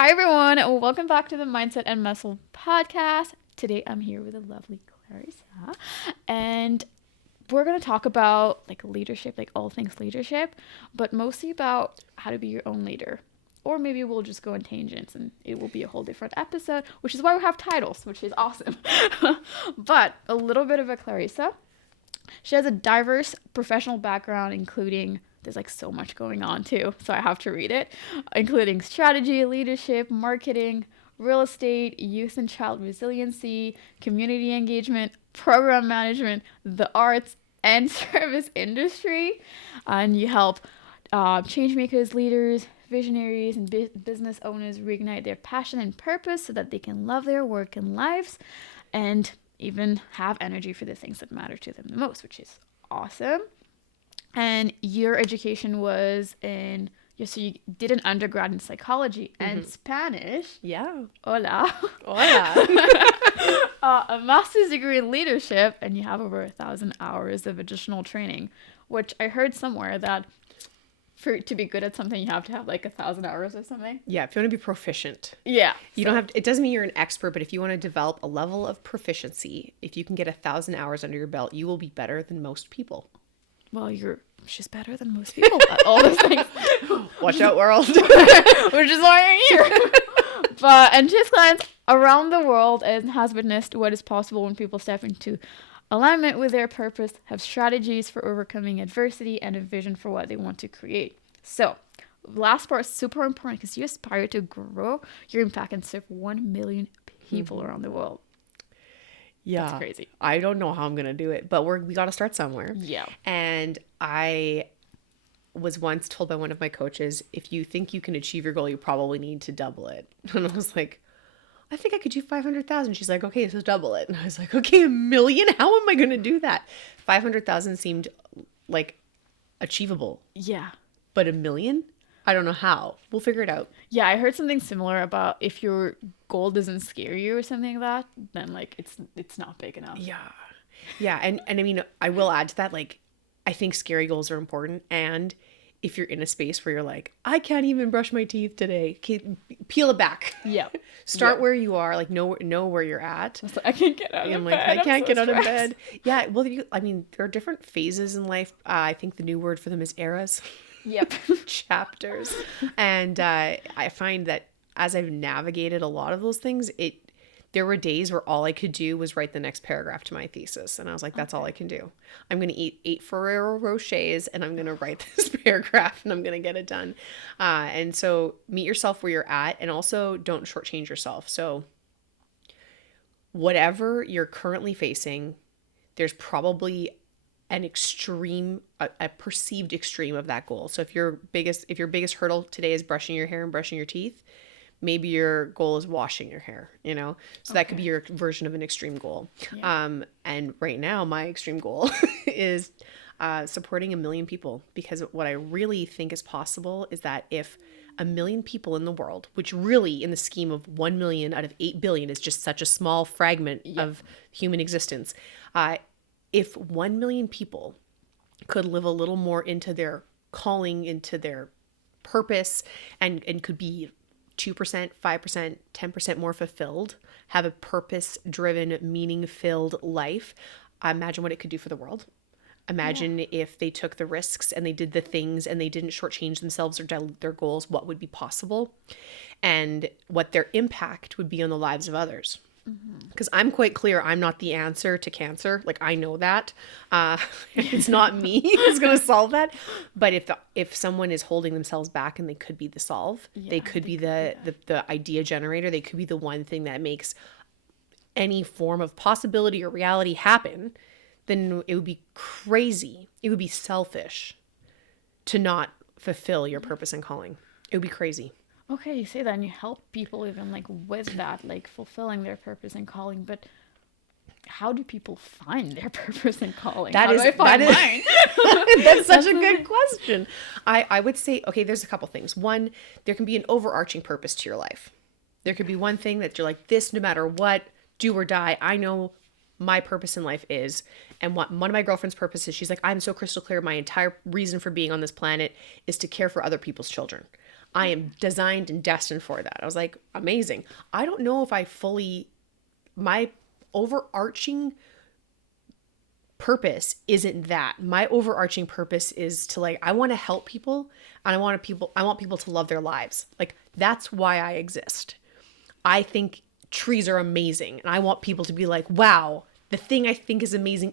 Hi everyone, welcome back to the Mindset and Muscle podcast. Today I'm here with the lovely Klarissa, and we're going to talk about like leadership, like all things leadership, but mostly about how to be your own leader. Or maybe we'll just go on tangents and it will be a whole different episode, which is why we have titles, which is awesome. But a little bit about Klarissa. She has a diverse professional background, including there's like so much going on too, so I have to read it, including strategy, leadership, marketing, real estate, youth and child resiliency, community engagement, program management, the arts, and service industry. And you help change makers, leaders, visionaries, and business owners reignite their passion and purpose so that they can love their work and lives and even have energy for the things that matter to them the most, which is awesome. And your education was so you did an undergrad in psychology and Spanish. Yeah. Hola. Hola. A master's degree in leadership, and you have over 1,000 hours of additional training, which I heard somewhere that to be good at something, you have to have like 1,000 hours or something. Yeah, if you want to be proficient. Yeah. You don't have to, it doesn't mean you're an expert, but if you want to develop a level of proficiency, if you can get 1,000 hours under your belt, you will be better than most people. Well, she's better than most people at all those things. Watch out, world. Which is why you're here. And she's clients around the world and has witnessed what is possible when people step into alignment with their purpose, have strategies for overcoming adversity, and a vision for what they want to create. So, last part is super important because you aspire to grow your impact and serve 1 million people around the world. Yeah. That's crazy. I don't know how I'm going to do it, but we got to start somewhere. Yeah. And I was once told by one of my coaches, if you think you can achieve your goal, you probably need to double it. And I was like, I think I could do 500,000. She's like, okay, so double it. And I was like, okay, 1 million? How am I going to do that? 500,000 seemed like achievable. Yeah. But 1 million? I don't know how. We'll figure it out. Yeah, I heard something similar about if your goal doesn't scare you or something like that, then like it's not big enough. Yeah. Yeah. And I mean, I will add to that, like, I think scary goals are important. And if you're in a space where you're like, I can't even brush my teeth today, peel it back. Yeah. Start where you are, like know where you're at. I can't get out of bed. I can't get out of bed. Yeah. Well, there are different phases in life. I think the new word for them is eras. Yep. Chapters. And I find that as I've navigated a lot of those things, there were days where all I could do was write the next paragraph to my thesis. And I was like, that's all I can do. I'm going to eat 8 Ferrero Rochers and I'm going to write this paragraph and I'm going to get it done. And so meet yourself where you're at, and also don't shortchange yourself. So whatever you're currently facing, there's probably an extreme, a perceived extreme of that goal. So if your biggest hurdle today is brushing your hair and brushing your teeth, maybe your goal is washing your hair, So that could be your version of an extreme goal. Yeah. And right now my extreme goal is supporting 1 million people, because what I really think is possible is that if 1 million people in the world, which really in the scheme of 1 million out of 8 billion is just such a small fragment of human existence, if 1 million people could live a little more into their calling, into their purpose, and could be 2%, 5%, 10% more fulfilled, have a purpose-driven, meaning-filled life, imagine what it could do for the world. Imagine if they took the risks and they did the things and they didn't shortchange themselves or their goals, what would be possible, and what their impact would be on the lives of others. Because I'm quite clear, I'm not the answer to cancer. Like, I know that. It's not me who's going to solve that. But if someone is holding themselves back and they could be the solve, they could be the idea generator, they could be the one thing that makes any form of possibility or reality happen, then it would be crazy. It would be selfish to not fulfill your purpose and calling. It would be crazy. Okay, you say that and you help people even like with that, like fulfilling their purpose and calling, but how do people find their purpose and calling? How do I find mine? That's such a good question. I would say, okay, there's a couple things. One, there can be an overarching purpose to your life. There could be one thing that you're like, this, no matter what, do or die, I know my purpose in life is. And one of my girlfriend's purposes, she's like, I'm so crystal clear. My entire reason for being on this planet is to care for other people's children. I am designed and destined for that. I was like, amazing. I don't know if I fully, my overarching purpose isn't that. My overarching purpose is to like, I want to help people and I want people to love their lives. Like, that's why I exist. I think trees are amazing and I want people to be like, wow, the thing I think is amazing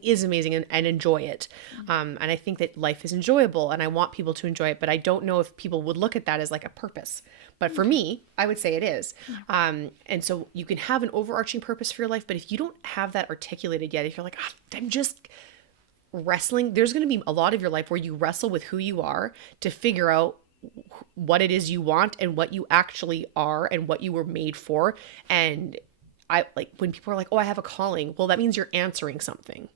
and enjoy it. And I think that life is enjoyable and I want people to enjoy it, but I don't know if people would look at that as like a purpose. But for me, I would say it is. And so you can have an overarching purpose for your life, but if you don't have that articulated yet, if you're like, I'm just wrestling, there's going to be a lot of your life where you wrestle with who you are to figure out what it is you want and what you actually are and what you were made for. And I like when people are like, oh, I have a calling. Well, that means you're answering something.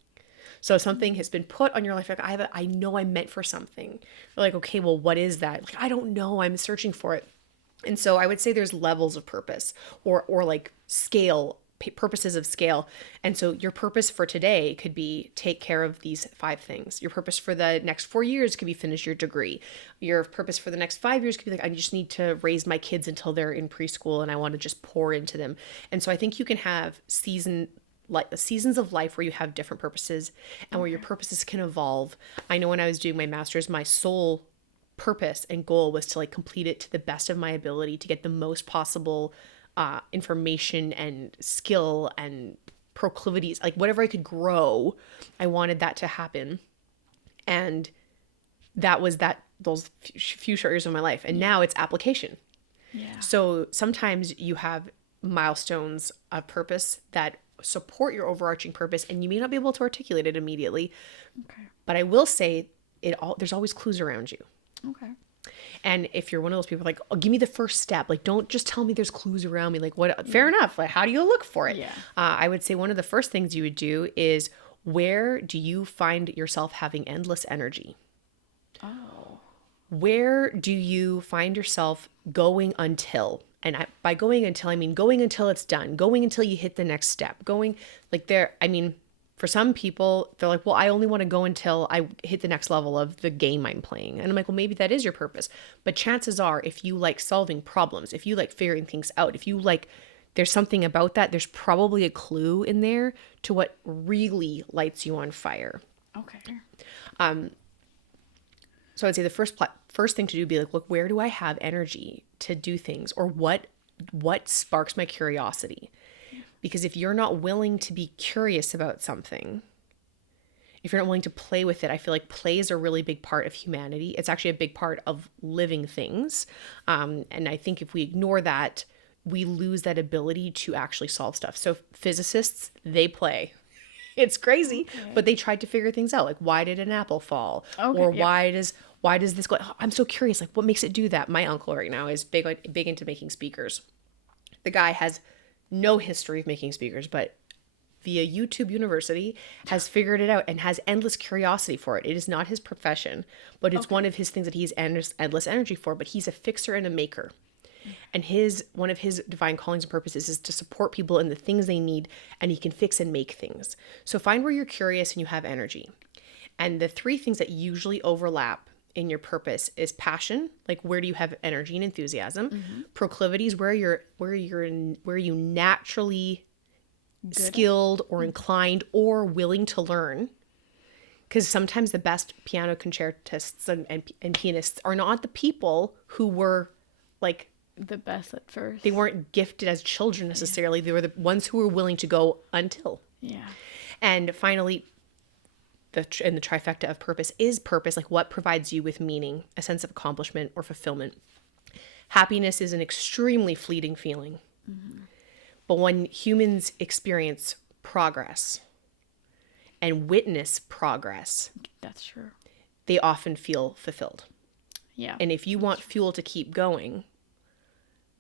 So something has been put on your life. Like I know I'm meant for something. You're like, okay, well, what is that? Like, I don't know. I'm searching for it. And so I would say there's levels of purpose or like scale, purposes of scale. And so your purpose for today could be take care of these 5 things. Your purpose for the next 4 years could be finish your degree. Your purpose for the next 5 years could be like, I just need to raise my kids until they're in preschool and I want to just pour into them. And so I think you can have seasons of life where you have different purposes and where your purposes can evolve. I know when I was doing my master's, my sole purpose and goal was to like complete it to the best of my ability to get the most possible information and skill and proclivities, like whatever I could grow, I wanted that to happen. And that was those few short years of my life. And now it's application. Yeah. So sometimes you have milestones of purpose that support your overarching purpose and you may not be able to articulate it immediately. Okay. But I will say there's always clues around you. Okay. And if you're one of those people like, oh, give me the first step. Like, don't just tell me there's clues around me. Like, what? Fair enough. Like, how do you look for it? Yeah. I would say one of the first things you would do is, where do you find yourself having endless energy? Oh. Where do you find yourself going until? And by going until, I mean going until it's done. Going until you hit the next step. Going like there. I mean, for some people, they're like, well, I only want to go until I hit the next level of the game I'm playing. And I'm like, well, maybe that is your purpose. But chances are, if you like solving problems, if you like figuring things out, if you like, there's something about that, there's probably a clue in there to what really lights you on fire. Okay. So I'd say the first thing to do would be like, look, where do I have energy to do things? Or what sparks my curiosity? Because if you're not willing to be curious about something, if you're not willing to play with it, I feel like play is a really big part of humanity. It's actually a big part of living things. And I think if we ignore that, we lose that ability to actually solve stuff. So physicists, they play. It's crazy, but they tried to figure things out. Like, why did an apple fall? Or why does this go? Oh, I'm so curious. Like, what makes it do that? My uncle right now is big into making speakers. The guy has no history of making speakers, but via YouTube University has figured it out and has endless curiosity for it. It is not his profession, but it's one of his things that he's endless energy for, but he's a fixer and a maker. And one of his divine callings and purposes is to support people in the things they need, and he can fix and make things. So find where you're curious and you have energy. And the 3 things that usually overlap in your purpose is passion, like where do you have energy and enthusiasm, proclivities, where you naturally skilled or inclined or willing to learn. Because sometimes the best piano concertists and pianists are not the people who were like the best at first. They weren't gifted as children necessarily. Yeah. They were the ones who were willing to go until. Yeah. And finally, the trifecta of purpose is purpose, like what provides you with meaning, a sense of accomplishment or fulfillment. Happiness is an extremely fleeting feeling. But when humans experience progress and witness progress, that's true. They often feel fulfilled. Yeah. And if you want fuel to keep going,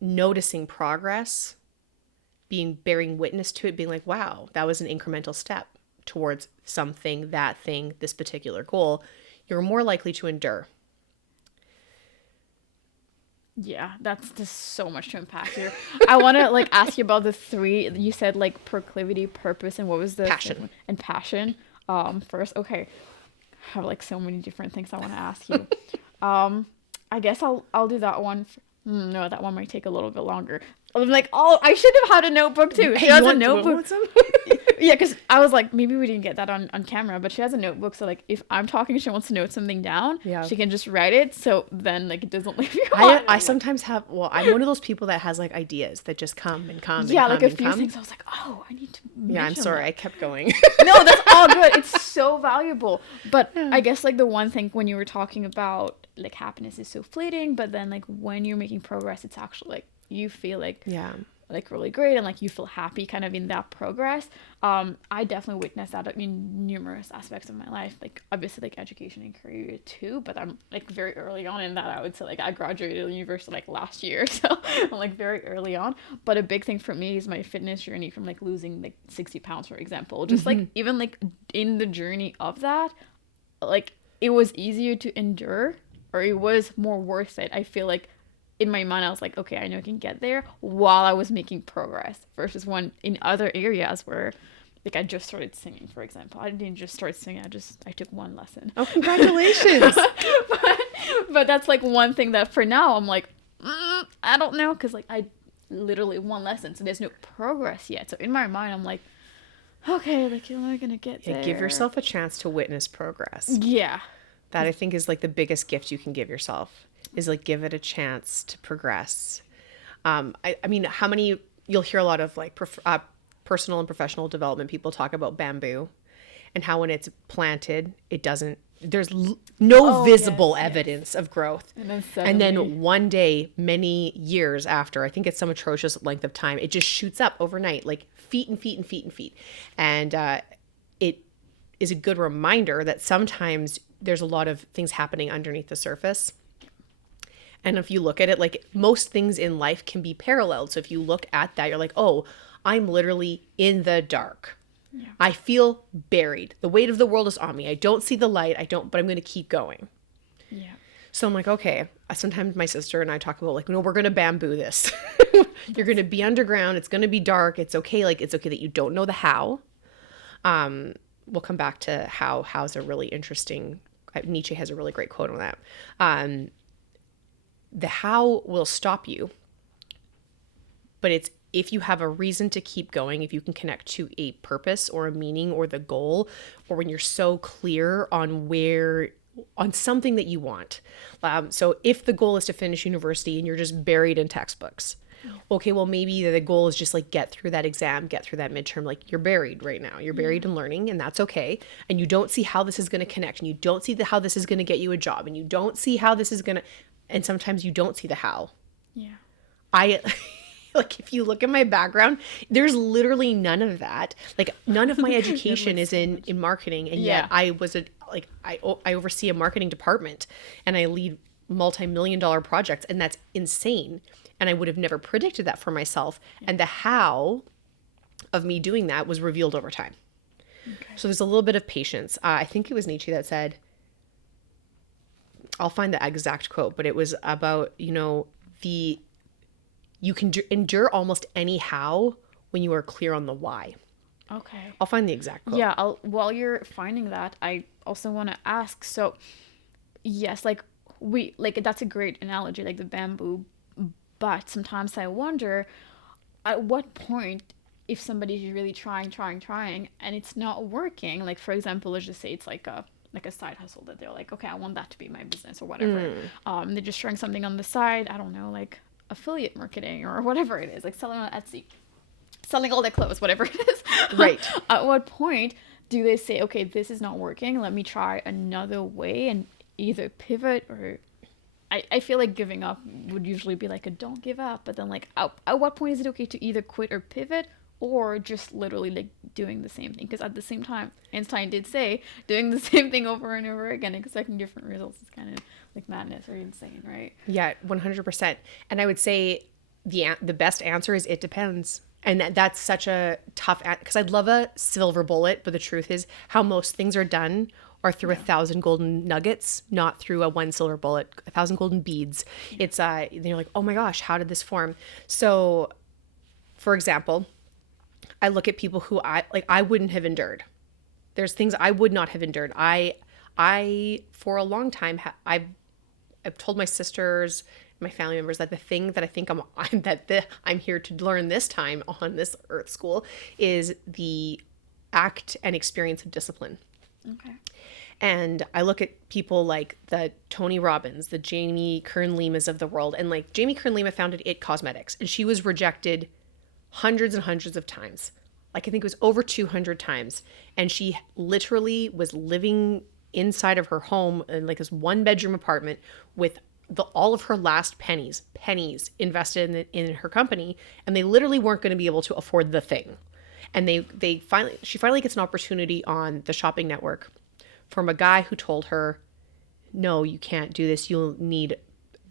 noticing progress, bearing witness to it, being like, wow, that was an incremental step towards something, that thing, this particular goal, you're more likely to endure. Yeah, that's just so much to unpack here. I want to like ask you about the 3 you said, like proclivity, purpose, and what was the passion? And passion. First, okay, I have like so many different things I want to ask you. I guess I'll do that one. No, that one might take a little bit longer. I'm like, oh, I should have had a notebook too. She Hey, you has a want notebook. some? Yeah, because I was like, maybe we didn't get that on camera, but she has a notebook. So like, if I'm talking, she wants to note something down. Yeah. She can just write it. So then like it doesn't leave you I on. sometimes have, well, I'm one of those people that has like ideas that just come and come Yeah, and like come a and few come. things. I was like, oh, I need to. Yeah, I'm mention sorry. that. I kept going. No, that's all good. It's so valuable. But I guess like the one thing when you were talking about like happiness is so fleeting, but then like when you're making progress, it's actually like you feel Yeah. like really great and like you feel happy kind of in that progress. I definitely witnessed that in numerous aspects of my life, like obviously like education and career too, but I'm like very early on in that. I would say like I graduated university like last year, so I'm like very early on. But a big thing for me is my fitness journey, from like losing like 60 pounds, for example. Just like even like in the journey of that, like it was easier to endure, or it was more worth it. I feel like in my mind I was like, okay, I know I can get there while I was making progress, versus one in other areas where like I just started singing, for example. I didn't just start singing, I took one lesson. Oh, congratulations. But that's like one thing that for now I'm like, I don't know, because like I literally one lesson, so there's no progress yet. So in my mind I'm like, okay, like you're not gonna get there. Give yourself a chance to witness progress. Yeah. That I think is like the biggest gift you can give yourself, is like give it a chance to progress. I mean, how many, you'll hear a lot of like personal and professional development people talk about bamboo and how when it's planted, it doesn't, there's no visible evidence of growth. And then one day, many years after, I think it's some atrocious length of time, it just shoots up overnight, like feet and feet and feet and feet. And it is a good reminder that sometimes there's a lot of things happening underneath the surface. And if you look at it, like most things in life can be paralleled. So if you look at that, you're like, oh, I'm literally in the dark. Yeah. I feel buried. The weight of the world is on me. I don't see the light. But I'm going to keep going. Yeah. So I'm like, okay. Sometimes my sister and I talk about like, no, we're going to bamboo this. You're going to be underground. It's going to be dark. It's okay. Like, it's okay that you don't know the how. We'll come back to how's a really interesting, Nietzsche has a really great quote on that. The how will stop you, but it's if you have a reason to keep going, if you can connect to a purpose or a meaning or the goal, or when you're so clear on something that you want. So if the goal is to finish university and you're just buried in textbooks, okay, well, maybe the goal is just like get through that exam, get through that midterm. Like you're buried right now. You're buried in learning, and that's okay. And you don't see how this is going to connect, and you don't see how this is going to get you a job, and you don't see how this is going to, and sometimes you don't see the how. Yeah. Like if you look at my background, there's literally none of that. Like none of my education is in marketing. And yet I was I oversee a marketing department and I lead multi-million-dollar projects, and that's insane. And I would have never predicted that for myself. And the how of me doing that was revealed over time. Okay. So there's a little bit of patience. I think it was Nietzsche that said, I'll find the exact quote, but it was about, you can endure almost any how when you are clear on the why. Okay. I'll find the exact quote. Yeah. While you're finding that, I also want to ask, so yes, like that's a great analogy, like the bamboo, but sometimes I wonder at what point, if somebody's really trying and it's not working, like for example, let's just say it's like a side hustle that they're like, okay, I want that to be my business or whatever. They're just trying something on the side. I don't know, like affiliate marketing or whatever it is, like selling on Etsy, selling all their clothes, whatever it is. Right. At what point do they say, okay, this is not working, let me try another way, and either pivot or I feel like giving up would usually be like a don't give up, but then like at what point is it okay to either quit or pivot, or just literally like doing the same thing? Because at the same time, Einstein did say doing the same thing over and over again, expecting different results is kind of like madness or insane, right? Yeah, 100%. And I would say the best answer is it depends. And that's such a tough, because I'd love a silver bullet, but the truth is how most things are done are through 1,000 golden nuggets, not through a one silver bullet, 1,000 golden beads. Yeah. It's, you're like, oh my gosh, how did this form? So for example, I look at people who I wouldn't have endured. There's things I would not have endured. I for a long time, I've told my sisters my family members that the thing that I think I'm here to learn this time on this earth school is the act and experience of discipline. Okay. And I look at people like the Tony Robbins, the Jamie Kern-Limas of the world. And like Jamie Kern-Lima founded It Cosmetics, and she was rejected hundreds and hundreds of times. Like I think it was over 200 times. And she literally was living inside of her home in like this 1-bedroom apartment with all of her last pennies invested in her company. And they literally weren't going to be able to afford the thing. And she finally gets an opportunity on the shopping network from a guy who told her, no, you can't do this. You'll need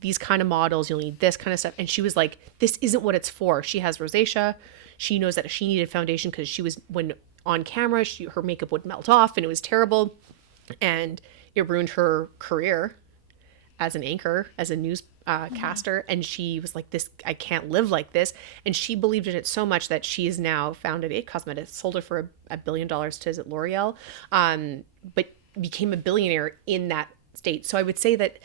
these kind of models. You'll need this kind of stuff. And she was like, this isn't what it's for. She has rosacea. She knows that she needed foundation because when on camera, her makeup would melt off and it was terrible. And it ruined her career as an anchor, as a news caster. And she was like, I can't live like this. And she believed in it so much that she is now founded It Cosmetics, sold it for $1 billion to, is it L'Oreal? But became a billionaire in that state. So I would say that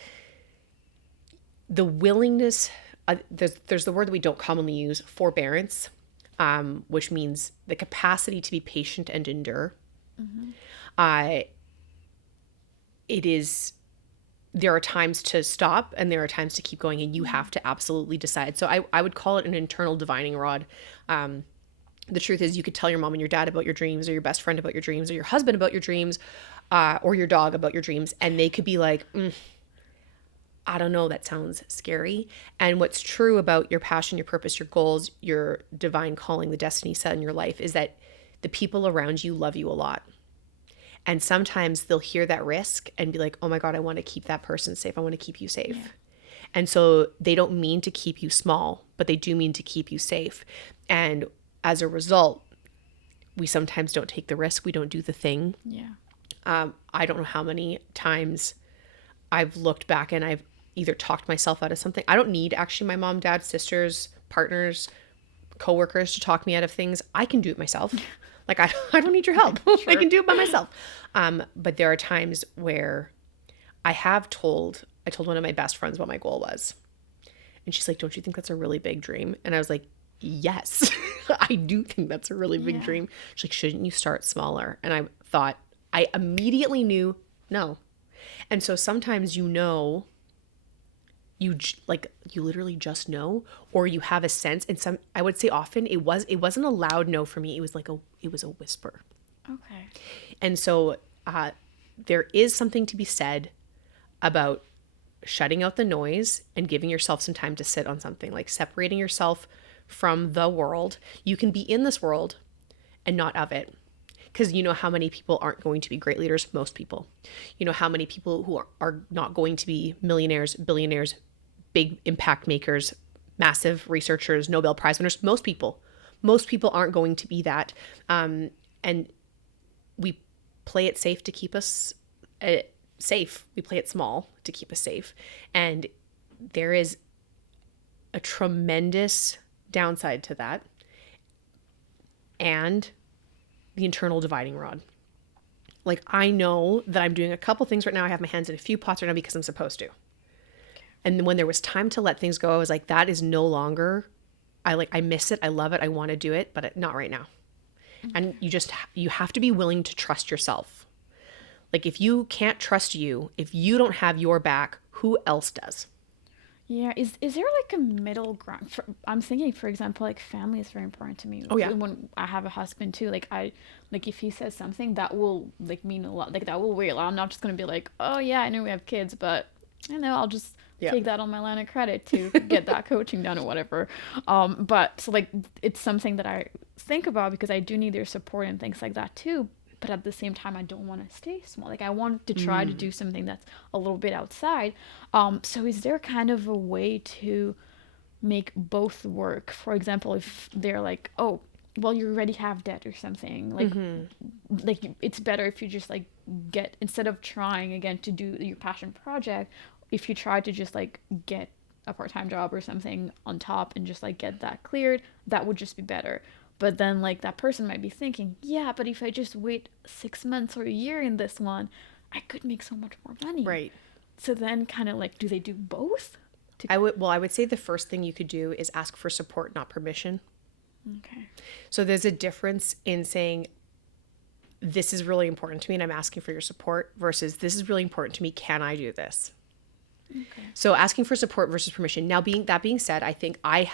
the willingness, there's the word that we don't commonly use, forbearance, which means the capacity to be patient and endure. There are times to stop and there are times to keep going, and you have to absolutely decide. So I would call it an internal divining rod. The truth is, you could tell your mom and your dad about your dreams, or your best friend about your dreams, or your husband about your dreams, or your dog about your dreams. And they could be like, I don't know, that sounds scary. And what's true about your passion, your purpose, your goals, your divine calling, the destiny set in your life is that the people around you love you a lot. And sometimes they'll hear that risk and be like, oh my God, I want to keep that person safe. I want to keep you safe. Yeah. And so they don't mean to keep you small, but they do mean to keep you safe. And as a result, we sometimes don't take the risk. We don't do the thing. Yeah. I don't know how many times I've looked back and I've either talked myself out of something. I don't need actually my mom, dad, sisters, partners, coworkers to talk me out of things. I can do it myself. Like, I don't need your help. Sure. I can do it by myself. But there are times where I told one of my best friends what my goal was. And she's like, don't you think that's a really big dream? And I was like, yes, I do think that's a really big dream. She's like, shouldn't you start smaller? And I thought, I immediately knew no. And so sometimes you literally just know, or you have a sense. And I would say often it wasn't a loud no for me. It was a whisper. Okay. And so there is something to be said about shutting out the noise and giving yourself some time to sit on something, like separating yourself from the world. You can be in this world and not of it. Because you know how many people aren't going to be great leaders? Most people. You know how many people who are not going to be millionaires, billionaires, big impact makers, massive researchers, Nobel Prize winners? Most people aren't going to be that. And we play it safe to keep us safe. We play it small to keep us safe. And there is a tremendous downside to that. And the internal dividing rod. Like, I know that I'm doing a couple things right now. I have my hands in a few pots right now because I'm supposed to. And when there was time to let things go, I was like, that is no longer, I miss it. I love it. I want to do it, but not right now. Okay. And you have to be willing to trust yourself. Like, if you can't trust you, if you don't have your back, who else does? Yeah, is there like a middle ground? I'm thinking, for example, like family is very important to me. Oh yeah. When I have a husband too, like if he says something that will like mean a lot, like that will weigh a lot. I'm not just gonna be like, oh yeah, I know we have kids, but I know I'll just take that on my line of credit to get that coaching done or whatever. But so like it's something that I think about because I do need their support and things like that too. But at the same time, I don't want to stay small. Like, I want to try to do something that's a little bit outside. So is there kind of a way to make both work? For example, if they're like, oh, well, you already have debt or something. Like, it's better if you just, like, instead of trying, again, to do your passion project, if you try to just, like, get a part-time job or something on top and just, like, get that cleared, that would just be better. But then, like, that person might be thinking, yeah, but if I just wait 6 months or a year in this one, I could make so much more money. Right. So then kind of, like, do they do both? I would say the first thing you could do is ask for support, not permission. Okay. So there's a difference in saying, this is really important to me and I'm asking for your support, versus this is really important to me. Can I do this? Okay. So asking for support versus permission. Now, being said, I think I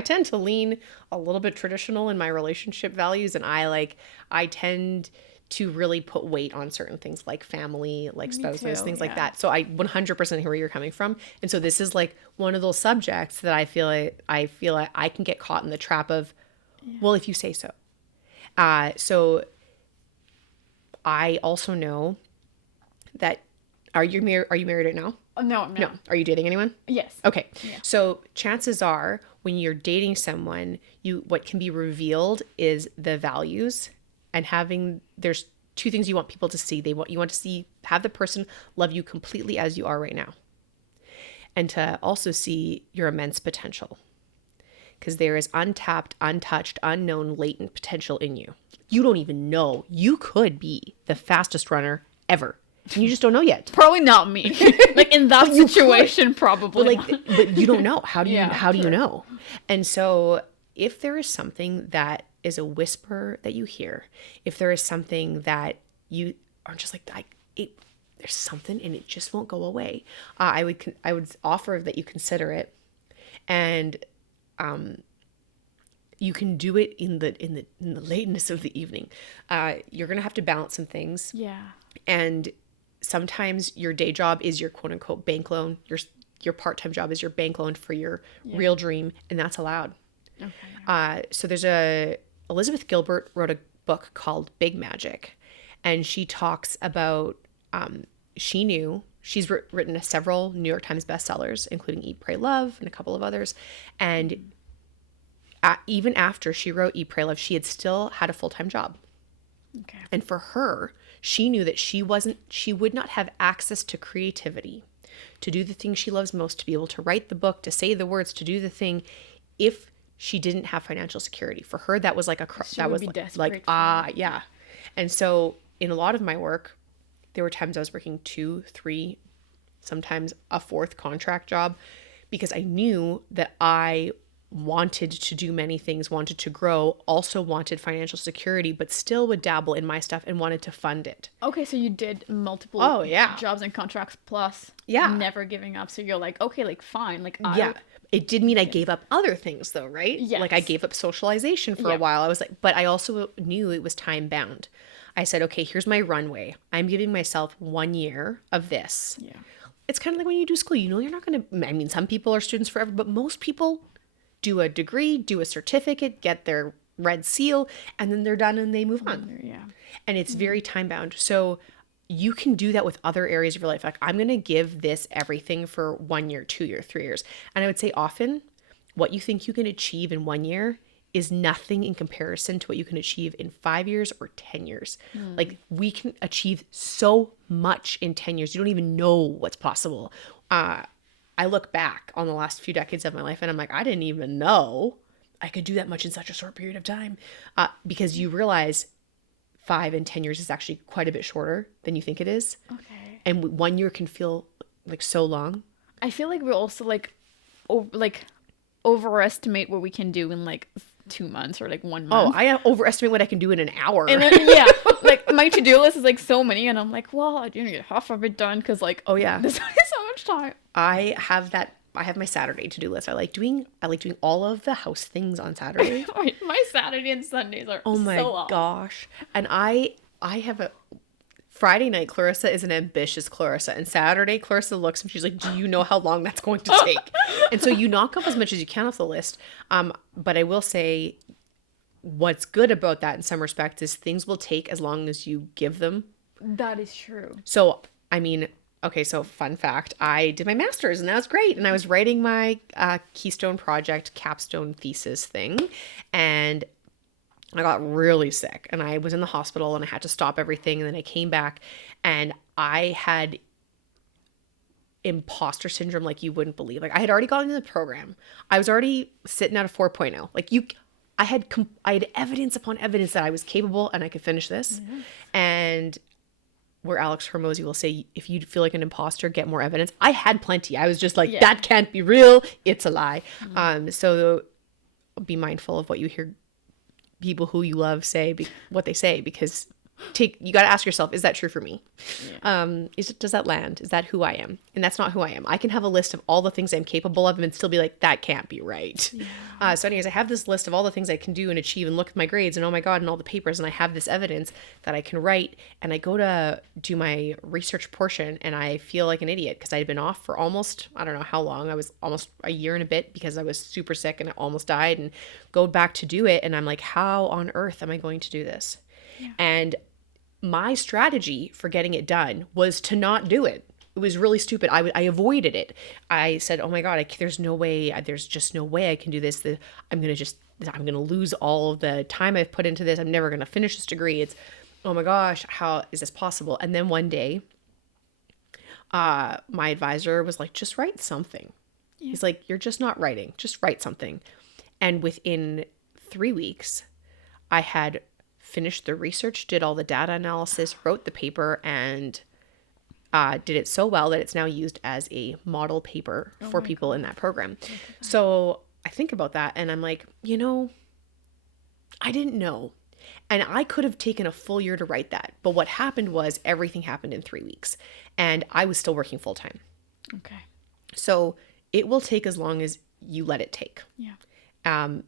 tend to lean a little bit traditional in my relationship values, and I tend to really put weight on certain things like family, like spouses, too, things like yeah. that. So I 100% hear where you're coming from. And so this is like one of those subjects that I feel like I can get caught in the trap of, well, if you say so. So I also know that, are you married right now? Oh, no, I'm not. No. Are you dating anyone? Yes. Okay. Yeah. So chances are when you're dating someone, what can be revealed is the values, and there's two things you want people to see. You want to have the person love you completely as you are right now, and to also see your immense potential, because there is untapped, untouched, unknown, latent potential in you. You don't even know. You could be the fastest runner ever. And you just don't know yet. Probably not me. Like in that situation, probably. But you don't know. How do you Yeah, how do you true. know? And so if there is something that is a whisper that you hear, if there is something that you are just like, there's something and it just won't go away, I would offer that you consider it, and you can do it in the lateness of the evening. You're gonna have to balance some things, Yeah. and sometimes your day job is your quote unquote bank loan. Your part-time job is your bank loan for your real dream, and that's allowed. Okay. So there's Elizabeth Gilbert wrote a book called Big Magic, and she talks about, she's written several New York Times bestsellers, including Eat, Pray, Love, and a couple of others. And even after she wrote Eat, Pray, Love, she had still had a full-time job. Okay. And for her, she knew that she would not have access to creativity, to do the thing she loves most, to be able to write the book, to say the words, to do the thing, if she didn't have financial security. For her, that was like yeah. And so in a lot of my work, there were times I was working 2, 3, sometimes a 4th contract job, because I knew that I wanted to do many things, wanted to grow, also wanted financial security, but still would dabble in my stuff and wanted to fund it. Okay, so you did multiple jobs and contracts plus never giving up. So you're like, okay, like fine. Like It did mean I gave up other things though, right? Yes. Like I gave up socialization for a while. I was like, but I also knew it was time bound. I said, okay, here's my runway. I'm giving myself 1 year of this. Yeah. It's kind of like when you do school, you're not going to, I mean, some people are students forever, but most people do a degree, do a certificate, get their red seal, and then they're done and they move on. Yeah. And it's very time bound. So you can do that with other areas of your life. Like, I'm going to give this everything for 1 year, 2 year, 3 years. And I would say often what you think you can achieve in 1 year is nothing in comparison to what you can achieve in 5 years or 10 years. Like, we can achieve so much in 10 years. You don't even know what's possible. I look back on the last few decades of my life and I'm like, I didn't even know I could do that much in such a short period of time. Because you realize 5 and 10 years is actually quite a bit shorter than you think it is. Okay. And 1 year can feel like so long. I feel like we're also overestimate what we can do in like 2 months or like 1 month. Oh, I overestimate what I can do in an hour. And then, like my to-do list is like so many, and I'm like, well, I didn't get half of it done because like, oh yeah, there's only so much time. I have my Saturday to-do list. I like doing all of the house things on Saturday. My Saturday and Sundays are oh my so long. gosh. And I have a Friday night, Klarissa is an ambitious Klarissa, and Saturday Klarissa looks and she's like, do you know how long that's going to take? And so you knock off as much as you can off the list. But I will say what's good about that in some respects is things will take as long as you give them. That is true. So, I mean, okay, so fun fact, I did my master's and that was great. And I was writing my Keystone Project capstone thesis thing, and I got really sick and I was in the hospital and I had to stop everything. And then I came back and I had imposter syndrome like you wouldn't believe. Like, I had already gotten into the program. I was already sitting at a 4.0. Like, I had evidence upon evidence that I was capable and I could finish this. Mm-hmm. And where Alex Hormozy will say, if you feel like an imposter, get more evidence. I had plenty. I was just like, Yeah. that can't be real. It's a lie. So be mindful of what you hear people who you love say, what they say, because you got to ask yourself, is that true for me? Does that land? Is that who I am? And that's not who I am. I can have a list of all the things I'm capable of and still be like, that can't be right. So anyways, I have this list of all the things I can do and achieve, and look at my grades and oh my God, and all the papers, and I have this evidence that I can write, and I go to do my research portion and I feel like an idiot because I had been off for almost, I don't know how long. I was almost a year and a bit because I was super sick and I almost died, and go back to do it. And I'm like, how on earth am I going to do this? And my strategy for getting it done was to not do it. It was really stupid. I avoided it. I said, oh my God, there's just no way I can do this. I'm going to lose all of the time I've put into this. I'm never going to finish this degree. It's, oh my gosh, how is this possible? And then one day, my advisor was like, just write something. He's like, you're just not writing, just write something. And within 3 weeks, I had finished the research, did all the data analysis, wrote the paper, and did it so well that it's now used as a model paper for people in that program. So I think about that and I'm like, I didn't know. And I could have taken a full year to write that. But what happened was everything happened in 3 weeks and I was still working full time. Okay. So it will take as long as you let it take. Yeah.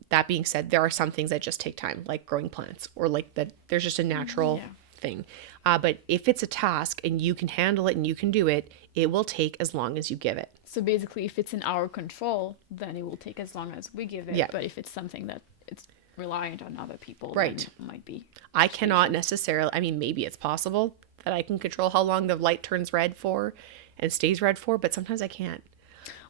That being said, there are some things that just take time, like growing plants, or like that there's just a natural thing. But if it's a task and you can handle it and you can do it, it will take as long as you give it. So basically, if it's in our control, then it will take as long as we give it. Yeah. But if it's something that it's reliant on other people, Right. then it might be. I cannot necessarily, maybe it's possible that I can control how long the light turns red for and stays red for, but sometimes I can't.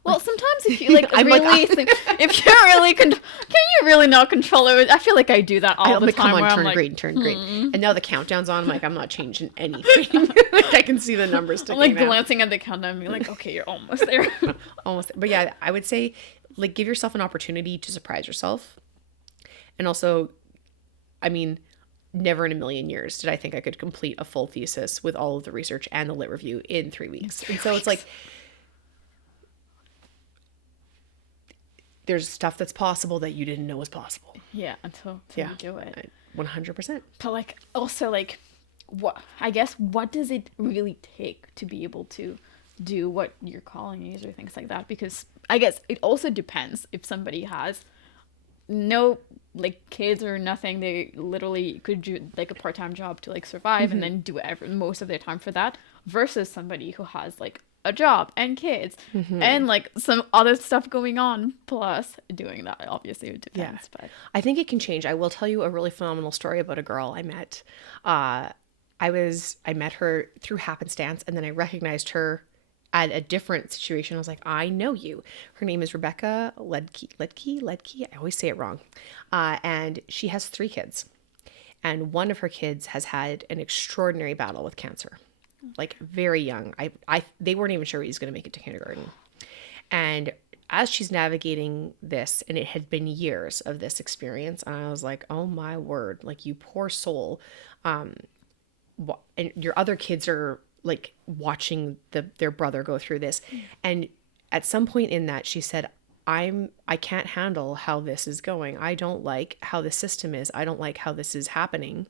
Well, sometimes if you if you're really, can you really not control it? I feel like I do that all the time. Come on, where turn I'm like, green, turn green. And now the countdown's on. I'm like, I'm not changing anything. Like I can see the numbers I'm sticking like out. glancing at the countdown, being like, okay, you're almost there. Almost. But yeah, I would say like give yourself an opportunity to surprise yourself. And also, never in a million years did I think I could complete a full thesis with all of the research and the lit review in 3 weeks. And so it's like, there's stuff that's possible that you didn't know was possible. Yeah, until you do it. 100%. But like, also like, what does it really take to be able to do what your calling is or things like that? Because I guess it also depends. If somebody has no like kids or nothing, they literally could do like a part-time job to like survive and then do most of their time for that, versus somebody who has like a job and kids and like some other stuff going on plus doing that. Obviously it depends. But I think it can change. I will tell you a really phenomenal story about a girl I met. I met her through happenstance, and then I recognized her at a different situation. I was like, I know you. Her name is Rebecca Ledke. I always say it wrong. And she has 3 kids. And one of her kids has had an extraordinary battle with cancer. Like very young. They weren't even sure he was going to make it to kindergarten. And as she's navigating this, and it had been years of this experience, and I was like, oh my word, like you poor soul. And your other kids are like watching their brother go through this. And at some point in that, she said, I can't handle how this is going. I don't like how the system is. I don't like how this is happening.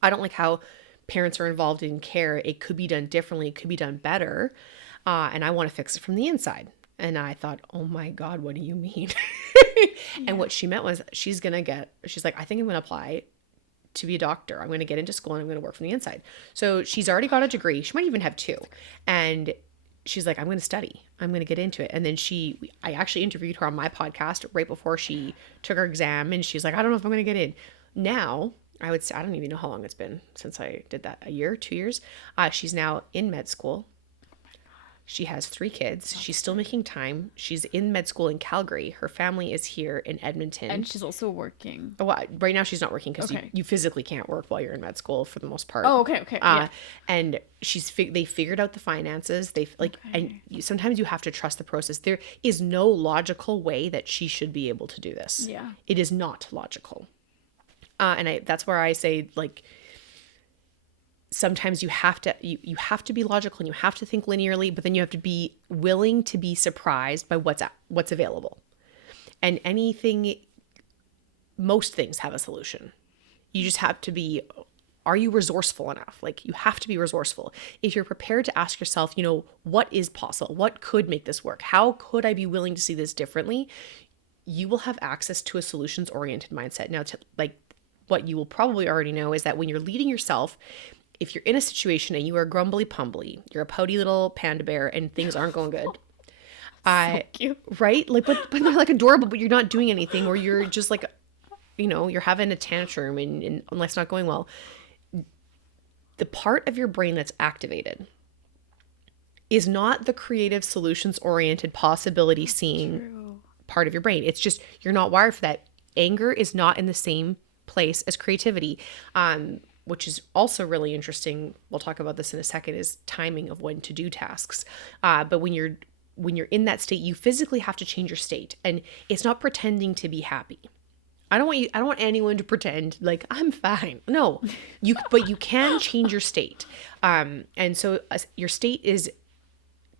I don't like how parents are involved in care. It could be done differently. It could be done better. And I want to fix it from the inside. And I thought, oh my God, what do you mean? And what she meant was she's like, I think I'm going to apply to be a doctor. I'm going to get into school and I'm going to work from the inside. So she's already got a degree. She might even have 2. And she's like, I'm going to study. I'm going to get into it. And then I actually interviewed her on my podcast right before she took her exam. And she's like, I don't know if I'm going to get in. Now, I would say, I don't even know how long it's been since I did that. A year, 2 years. She's now in med school. She has 3 kids. She's still making time. She's in med school in Calgary. Her family is here in Edmonton. and she's also working. Well, right now she's not working because you physically can't work while you're in med school for the most part. Oh, okay. Yeah. And they figured out the finances. And sometimes you have to trust the process. There is no logical way that she should be able to do this. Yeah. It is not logical. That's where I say, like, sometimes you have to you have to be logical and you have to think linearly, but then you have to be willing to be surprised by what's available. And most things have a solution. You just have to be, are you resourceful enough? Like, you have to be resourceful. If you're prepared to ask yourself, what is possible? What could make this work? How could I be willing to see this differently? You will have access to a solutions-oriented mindset. Now, what you will probably already know is that when you're leading yourself, if you're in a situation and you are grumbly pumbly, you're a pouty little panda bear and things aren't going good. So cute. Right? Like, but they're like adorable, but you're not doing anything, or you're just like, you're having a tantrum and it's not going well. The part of your brain that's activated is not the creative, solutions-oriented, possibility-seeing part of your brain. It's just, you're not wired for that. Anger is not in the same place as creativity, which is also really interesting. We'll talk about this in a second, is timing of when to do tasks. But when you're in that state, you physically have to change your state. And it's not pretending to be happy. I don't want anyone to pretend like I'm fine. No, but you can change your state. And so your state is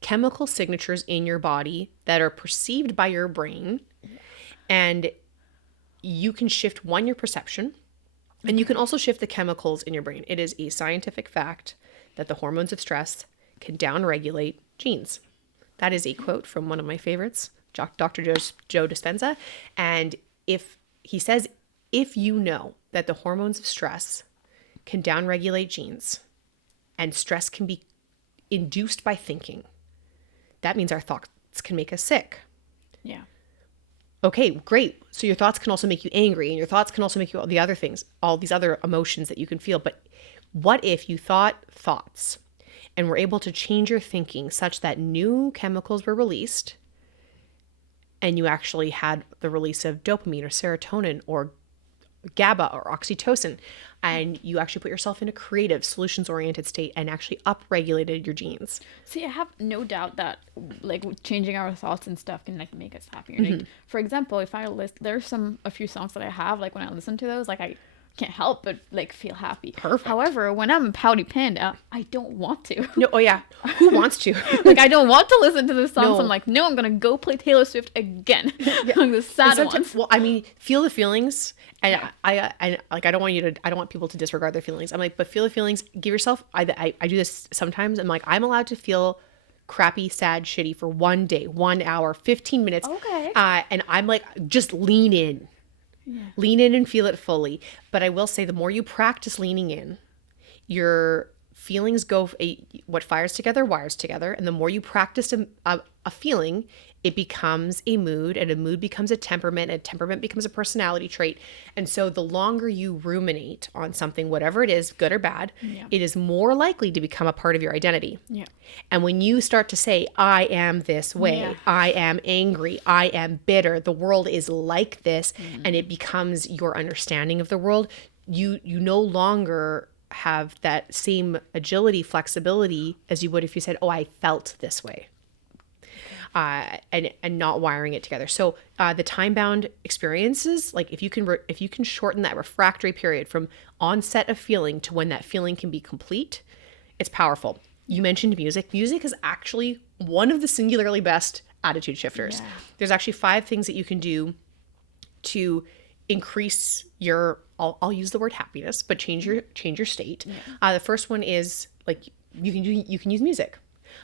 chemical signatures in your body that are perceived by your brain, and you can shift your perception, and you can also shift the chemicals in your brain. It is a scientific fact that the hormones of stress can downregulate genes. That is a quote from one of my favorites, Dr. Joe Dispenza. And he says, if you know that the hormones of stress can downregulate genes and stress can be induced by thinking, that means our thoughts can make us sick. Yeah. Okay, great. So your thoughts can also make you angry, and your thoughts can also make you all the other things, all these other emotions that you can feel. But what if you thought thoughts and were able to change your thinking such that new chemicals were released, and you actually had the release of dopamine or serotonin or GABA or oxytocin, and you actually put yourself in a creative, solutions-oriented state and actually upregulated your genes? See, I have no doubt that like changing our thoughts and stuff can like make us happier. Like, for example, if I there's a few songs that I have, like when I listen to those, like I can't help but like feel happy. Perfect. However, when I'm a pouty panda, I don't want to. No, oh yeah. Who wants to? Like, I don't want to listen to this song. No. So I'm like, no, I'm gonna go play Taylor Swift again. Like the sad ones. Well, I mean, feel the feelings. And I don't want people to disregard their feelings. I'm like, but feel the feelings. Give yourself. I do this sometimes. I'm like, I'm allowed to feel crappy, sad, shitty for 1 day, 1 hour, 15 minutes. Okay. And I'm like, just lean in. Yeah. Lean in and feel it fully. But I will say, the more you practice leaning in, your feelings what fires together wires together. And the more you practice a feeling, it becomes a mood, and a mood becomes a temperament becomes a personality trait. And so the longer you ruminate on something, whatever it is, good or bad, it is more likely to become a part of your identity. Yeah. And when you start to say, I am this way, I am angry, I am bitter, the world is like this, and it becomes your understanding of the world, you no longer have that same agility, flexibility as you would if you said, oh, I felt this way. And not wiring it together. So the time-bound experiences, like if you can shorten that refractory period from onset of feeling to when that feeling can be complete, it's powerful. You mentioned music. Music is actually one of the singularly best attitude shifters. Yeah. There's actually 5 things that you can do to increase your, I'll use the word happiness, but change your state. Yeah. The first one is like you can use music.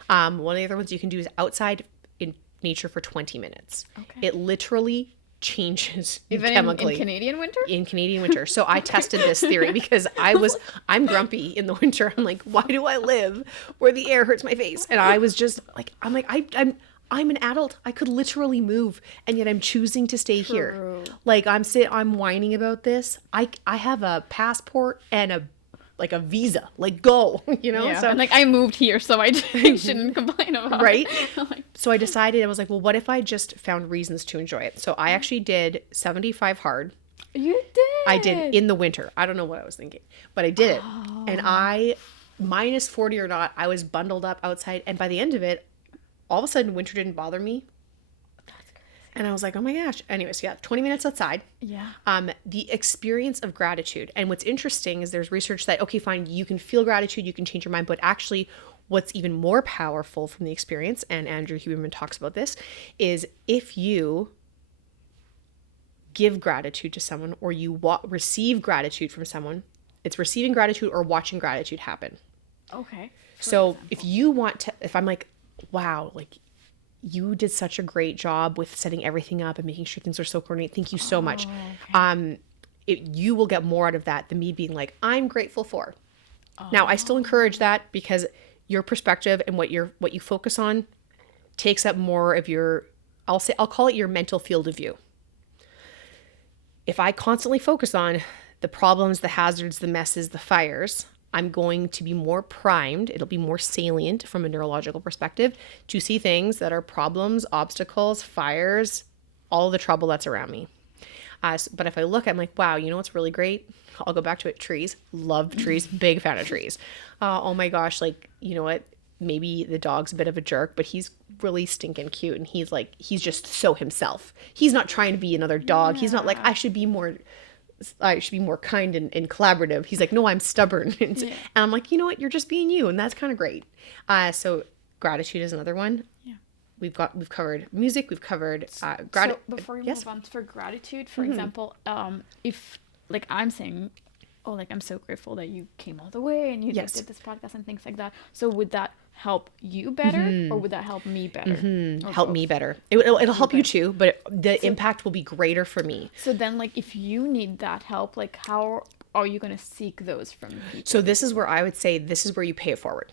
One of the other ones you can do is outside in nature for 20 minutes. Okay. It literally changes even chemically. In Canadian winter? In Canadian winter. So I tested this theory because I'm grumpy in the winter. I'm like, why do I live where the air hurts my face? And I was just like, I'm an adult. I could literally move, and yet I'm choosing to stay here. Like I'm whining about this. I have a passport and a visa, like go, Yeah. So and like I moved here, so I shouldn't complain about right? it. So I decided, I was like, well, what if I just found reasons to enjoy it? So I actually did 75 hard. You did? I did in the winter. I don't know what I was thinking, but I did it. And I, minus 40 or not, I was bundled up outside. And by the end of it, all of a sudden winter didn't bother me. And I was like, oh my gosh. Anyways, yeah, 20 minutes outside. Yeah. The experience of gratitude. And what's interesting is there's research that, okay, fine, you can feel gratitude, you can change your mind, but actually what's even more powerful from the experience, and Andrew Huberman talks about this, is if you give gratitude to someone or you receive gratitude from someone, it's receiving gratitude or watching gratitude happen. Okay. So if you want to, if I'm like, wow, like you did such a great job with setting everything up and making sure things are so coordinated. Thank you so much. Okay. You will get more out of that than me being like, I'm grateful for. Now, I still encourage that because your perspective and what you focus on takes up more of your, I'll call it your mental field of view. If I constantly focus on the problems, the hazards, the messes, the fires, I'm going to be more primed. It'll be more salient from a neurological perspective to see things that are problems, obstacles, fires, all the trouble that's around me. But if I look, I'm like, wow, you know what's really great? I'll go back to it. Trees. Love trees. Big fan of trees. Oh my gosh. Like, you know what? Maybe the dog's a bit of a jerk, but he's really stinking cute. And he's just so himself. He's not trying to be another dog. Yeah. He's not like, I should be more kind and collaborative. He's like, no, I'm stubborn. And I'm like, you know what? You're just being you. And that's kind of great. So gratitude is another one. Yeah. We've covered music. We've covered So before we move on for gratitude, for example, if like I'm saying, oh, like I'm so grateful that you came all the way and you did this podcast and things like that. So would that help you better or would that help me better? Help me better. It'll help you too, but the impact will be greater for me. So then, like, if you need that help, like, how are you going to seek those from people? So this is where I would say this is where you pay it forward.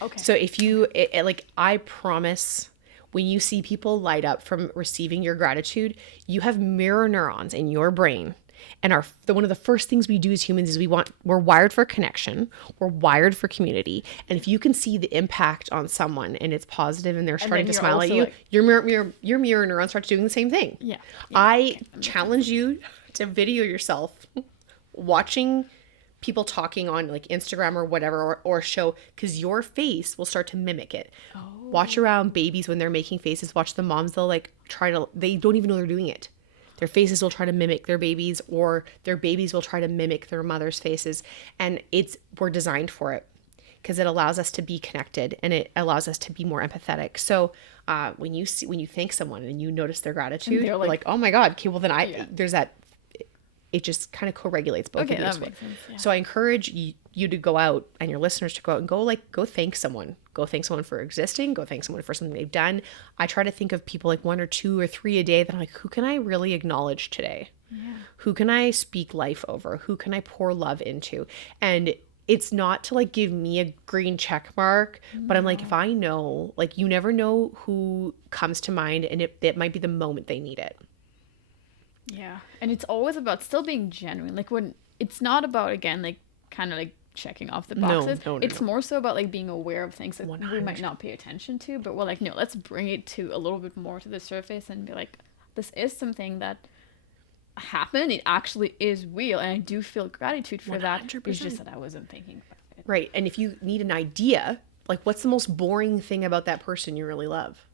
Okay. So if you like, I promise. When you see people light up from receiving your gratitude, you have mirror neurons in your brain. And one of the first things we do as humans is we're wired for connection. We're wired for community. And if you can see the impact on someone and it's positive and they're starting to smile at you, like, your mirror neuron starts doing the same thing. Yeah. I challenge you to video yourself watching people talking on like Instagram or whatever, or show, because your face will start to mimic it. Oh. Watch around babies when they're making faces. Watch the moms, they'll like they don't even know they're doing it. Their faces will try to mimic their babies, or their babies will try to mimic their mother's faces. And we're designed for it because it allows us to be connected and it allows us to be more empathetic. So when you thank someone and you notice their gratitude, you're like, oh my God, okay, well then there's that. It just kind of co-regulates both of you. That makes sense. Yeah. So I encourage you to go out and your listeners to go out and go thank someone. Go thank someone for existing. Go thank someone for something they've done. I try to think of people like 1 or 2 or 3 a day that I'm like, who can I really acknowledge today? Yeah. Who can I speak life over? Who can I pour love into? And it's not to like give me a green check mark, but I'm like, if I know, like, you never know who comes to mind, and it might be the moment they need it. Yeah. And it's always about still being genuine. Like, when it's not about, again, like kind of like checking off the boxes. No, it's more so about like being aware of things that 100. We might not pay attention to, but we're like, no, let's bring it to a little bit more to the surface and be like, this is something that happened. It actually is real. And I do feel gratitude for 100%. That. It's just that I wasn't thinking about it. Right. And if you need an idea, like, what's the most boring thing about that person you really love?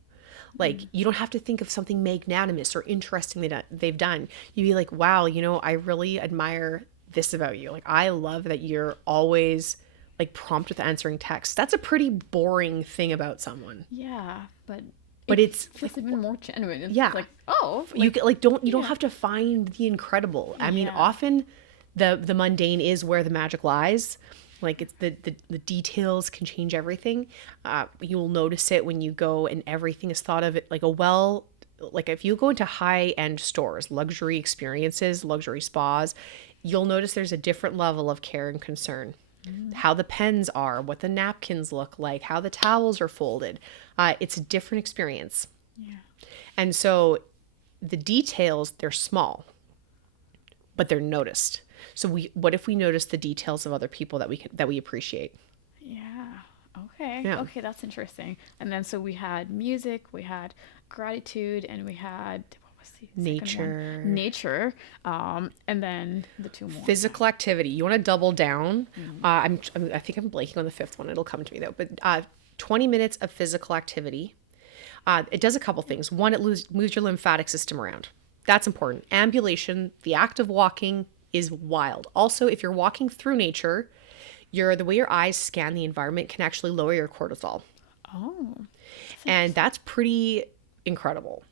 Like, you don't have to think of something magnanimous or interesting that they've done. You'd be like, wow, you know, I really admire this about you. Like, I love that you're always like prompt with answering texts. That's a pretty boring thing about someone. Yeah, but it's like, even more genuine. It's like, you don't have to find the incredible. I mean, often the mundane is where the magic lies. Like, it's the details can change everything. You'll notice it when you go and everything is thought of it like like if you go into high-end stores, luxury experiences, luxury spas, you'll notice there's a different level of care and concern. How the pens are, what the napkins look like, how the towels are folded. It's a different experience. Yeah. And so the details, they're small, but they're noticed. So what if we notice the details of other people that we appreciate? Yeah. Okay. Yeah. Okay, that's interesting. And then so we had music, we had gratitude, and we had nature, and then the 2 more. Physical activity. You want to double down. I think I'm blanking on the 5th one. It'll come to me though. But 20 minutes of physical activity. It does a couple things. One, it moves your lymphatic system around. That's important. Ambulation, the act of walking, is wild. Also, if you're walking through nature, the way your eyes scan the environment can actually lower your cortisol. Oh. And that's pretty incredible.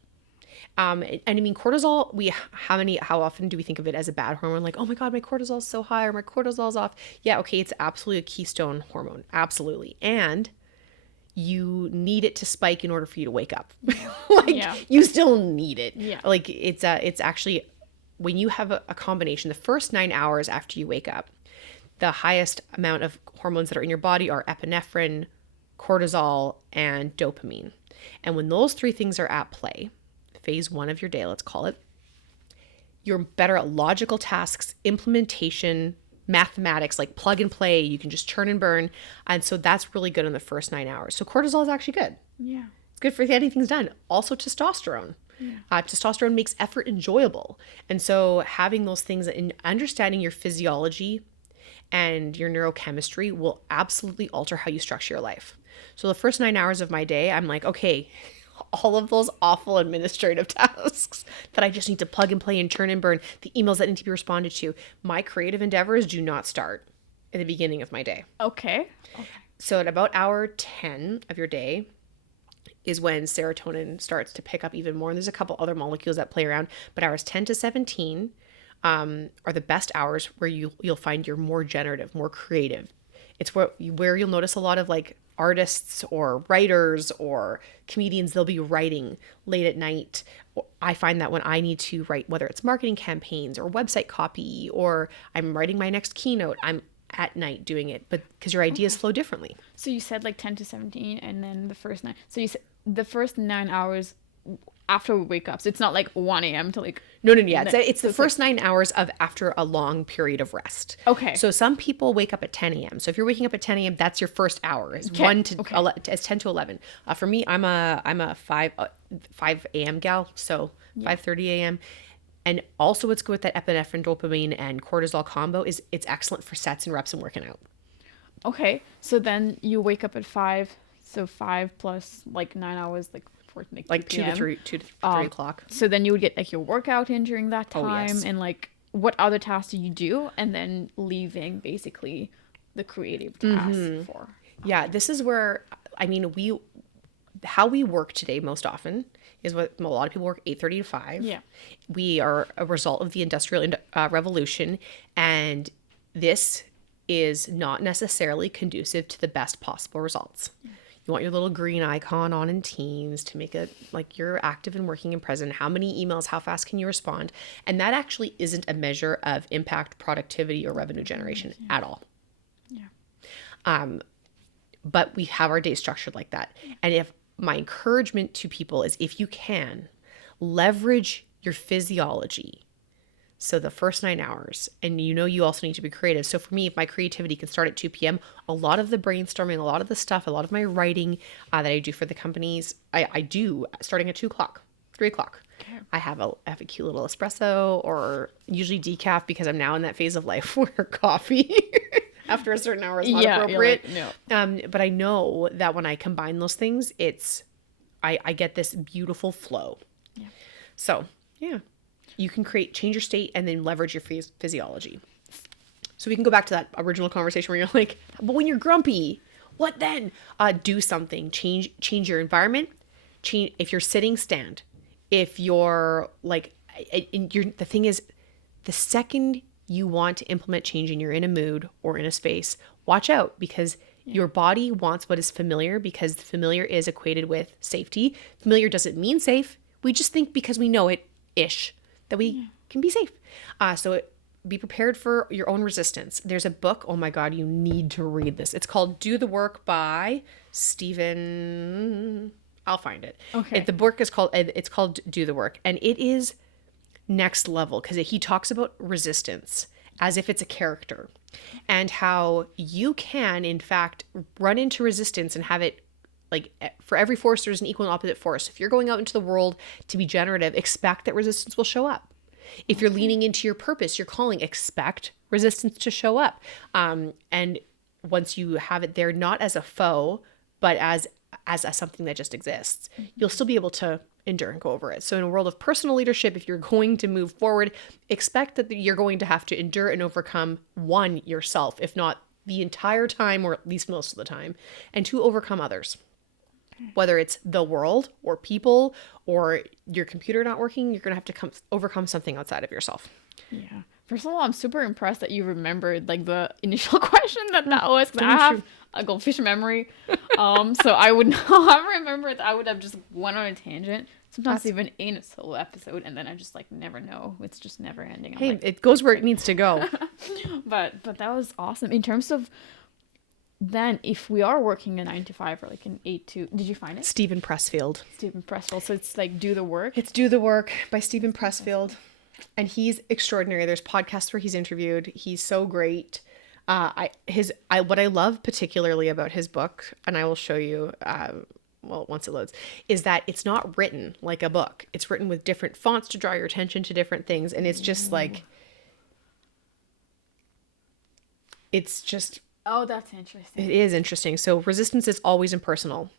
And I mean, cortisol, how often do we think of it as a bad hormone? Like, oh my God, my cortisol is so high, or my cortisol's off. Yeah, okay, it's absolutely a keystone hormone. Absolutely. And you need it to spike in order for you to wake up. You still need it. Yeah. Like it's actually, when you have a combination, the first 9 hours after you wake up, the highest amount of hormones that are in your body are epinephrine, cortisol, and dopamine. And when those three things are at play, phase 1 of your day, let's call it, you're better at logical tasks, implementation, mathematics, like plug and play. You can just churn and burn. And so that's really good in the first 9 hours. So cortisol is actually good. Yeah. It's good for getting things done. Also testosterone. Yeah. Testosterone makes effort enjoyable. And so having those things and understanding your physiology and your neurochemistry will absolutely alter how you structure your life. So the first 9 hours of my day, I'm like, okay, all of those awful administrative tasks that I just need to plug and play and churn and burn, the emails that need to be responded to, my creative endeavors do not start at the beginning of my day. Okay. So at about hour 10 of your day is when serotonin starts to pick up even more. And there's a couple other molecules that play around, but hours 10 to 17 are the best hours where you'll find you're more generative, more creative. It's where you'll notice a lot of like artists or writers or comedians, they'll be writing late at night. I find that when I need to write, whether it's marketing campaigns or website copy, or I'm writing my next keynote, I'm at night doing it, but because your ideas flow differently. So you said like 10 to 17 and then the first 9. So you said the first 9 hours after we wake up. So it's not like 1 a.m. to like... No. Yeah. It's the first 9 hours of after a long period of rest. Okay. So some people wake up at 10 a.m. So if you're waking up at 10 a.m., that's your first hour. It's 10 to 11. For me, I'm a 5 a.m. gal. So 5:30 a.m. And also what's good with that epinephrine, dopamine, and cortisol combo is it's excellent for sets and reps and working out. Okay. So then you wake up at 5. So 5 plus like 9 hours, like 2 to 3 o'clock. So then you would get like your workout in during that time. Oh, yes. And like what other tasks do you do? And then leaving basically the creative tasks for. Yeah, this is where, I mean, how we work today most often is what a lot of people work 8:30 to 5. Yeah. We are a result of the Industrial Revolution, and this is not necessarily conducive to the best possible results. You want your little green icon on in Teams to make it like you're active and working and present. How many emails, how fast can you respond? And that actually isn't a measure of impact, productivity, or revenue generation at all. Yeah. But we have our day structured like that. And if my encouragement to people is, if you can, leverage your physiology. So the first 9 hours, and you also need to be creative. So for me, if my creativity can start at 2 p.m., a lot of the brainstorming, a lot of the stuff, a lot of my writing that I do for the companies, I do starting at 2 o'clock, 3 o'clock. Okay. I have a cute little espresso, or usually decaf, because I'm now in that phase of life where coffee after a certain hour is not appropriate. No. But I know that when I combine those things, I get this beautiful flow. Yeah. So yeah. You can change your state and then leverage your physiology. So we can go back to that original conversation where you're like, but when you're grumpy, what then? Do something. Change your environment. If you're sitting, stand. If you're like, the thing is, the second you want to implement change and you're in a mood or in a space, watch out, because your body wants what is familiar, because familiar is equated with safety. Familiar doesn't mean safe. We just think because we know it-ish that we can be safe. So be prepared for your own resistance. There's a book. Oh my God, you need to read this. It's called Do the Work by Stephen. I'll find it. Okay. The book is called Do the Work. And it is next level, because he talks about resistance as if it's a character, and how you can, in fact, run into resistance and have it, like, for every force, there's an equal and opposite force. If you're going out into the world to be generative, expect that resistance will show up. If you're leaning into your purpose, your calling, expect resistance to show up. And once you have it there, not as a foe, but as as something that just exists. You'll still be able to endure and go over it. So in a world of personal leadership, if you're going to move forward, expect that you're going to have to endure and overcome, one, yourself, if not the entire time, or at least most of the time, and two, overcome others. Whether it's the world or people or your computer not working, you're going to have to overcome something outside of yourself. Yeah. First of all, I'm super impressed that you remembered like the initial question that was. 'Cause I have a goldfish memory, so I would not have remembered. I would have just went on a tangent. Sometimes even in a solo episode, and then I just like never know. It's just never ending. Hey, it goes where it needs to go. But that was awesome. In terms of then, if we are working a 9 to 5 or like an 8 to, did you find it? Stephen Pressfield. Stephen Pressfield. So it's like Do the Work. It's Do the Work by Stephen Pressfield. And he's extraordinary. There's podcasts where he's interviewed. He's so great. What I love particularly about his book, and I will show you, once it loads, is that it's not written like a book. It's written with different fonts to draw your attention to different things. And it's just like, it's just... Oh, that's interesting. It is interesting. So resistance is always impersonal.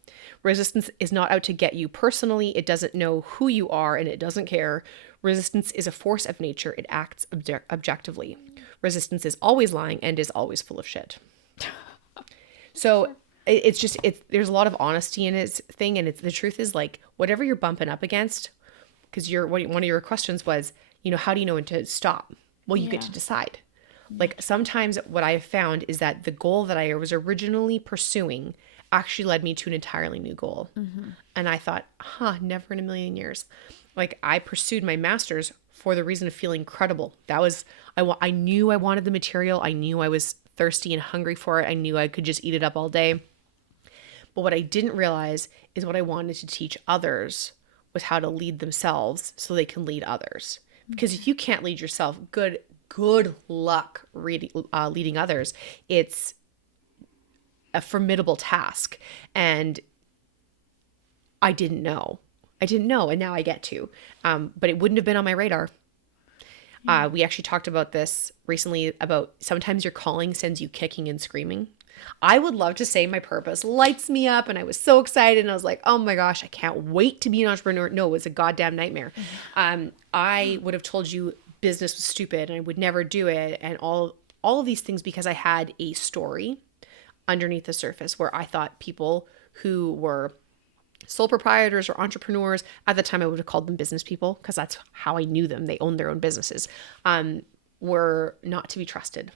Resistance is not out to get you personally. It doesn't know who you are and it doesn't care. Resistance is a force of nature. It acts objectively. Resistance is always lying and is always full of shit. So there's a lot of honesty in his thing. And the truth is, like, whatever you're bumping up against, because one of your questions was, how do you know when to stop? Well, you get to decide. Like, sometimes what I have found is that the goal that I was originally pursuing actually led me to an entirely new goal. Mm-hmm. And I thought, never in a million years. Like, I pursued my master's for the reason of feeling credible. That was, I knew I wanted the material. I knew I was thirsty and hungry for it. I knew I could just eat it up all day. But what I didn't realize is what I wanted to teach others was how to lead themselves so they can lead others. Because if you can't lead yourself, good luck leading others. It's a formidable task. And I didn't know. And now I get to. But it wouldn't have been on my radar. We actually talked about this recently, about sometimes your calling sends you kicking and screaming. I would love to say my purpose lights me up and I was so excited and I was like, oh my gosh, I can't wait to be an entrepreneur. No, it was a goddamn nightmare. Mm-hmm. I would have told you business was stupid and I would never do it, and all of these things, because I had a story underneath the surface where I thought people who were sole proprietors or entrepreneurs, at the time I would have called them business people because that's how I knew them. They owned their own businesses, were not to be trusted.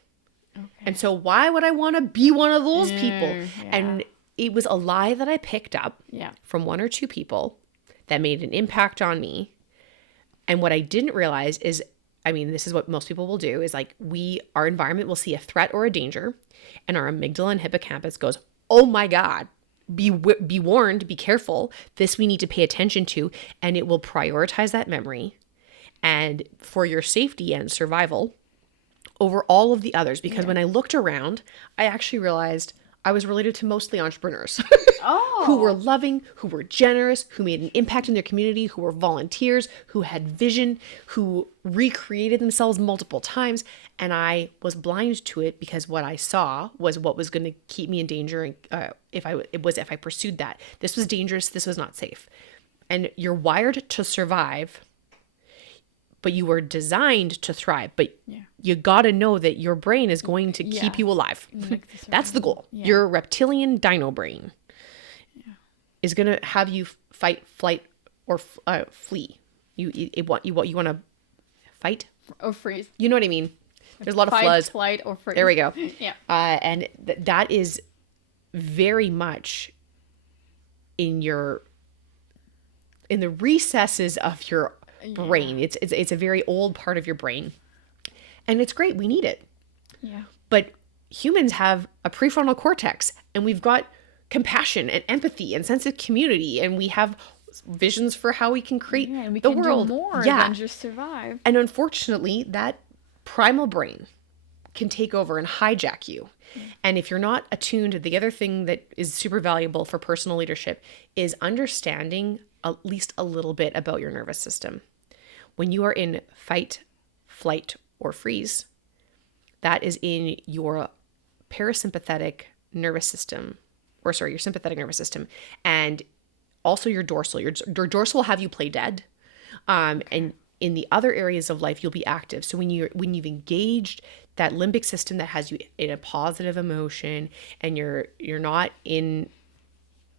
Okay. And so why would I want to be one of those people? Yeah. And it was a lie that I picked up from one or two people that made an impact on me. And what I didn't realize is, this is what most people will do, is like our environment will see a threat or a danger, and our amygdala and hippocampus goes, oh my God, be warned, be careful. This we need to pay attention to, and it will prioritize that memory and for your safety and survival over all of the others. Because when I looked around, I actually realized I was related to mostly entrepreneurs who were loving, who were generous, who made an impact in their community, who were volunteers, who had vision, who recreated themselves multiple times. And I was blind to it because what I saw was what was going to keep me in danger. If I pursued that. This was dangerous. This was not safe. And you're wired to survive, but you were designed to thrive. But you got to know that your brain is going to keep you alive. That's the goal. Yeah. Your reptilian dino brain is going to have you fight, flight, or flee. You want to fight or freeze. You know what I mean? There's a lot of floods. Flight, or freeze. There we go. Yeah. And that is very much in the recesses of your brain. It's a very old part of your brain, and it's great. We need it. Yeah. But humans have a prefrontal cortex, and we've got compassion and empathy and sense of community, and we have visions for how we can create and we the can world do more than just survive. And unfortunately, that primal brain can take over and hijack you. And if you're not attuned, the other thing that is super valuable for personal leadership is understanding at least a little bit about your nervous system. When you are in fight, flight, or freeze, that is in your parasympathetic nervous system your sympathetic nervous system, and also your dorsal. Your dorsal will have you play dead. And in the other areas of life, you'll be active. So when you've engaged that limbic system that has you in a positive emotion, and you're not in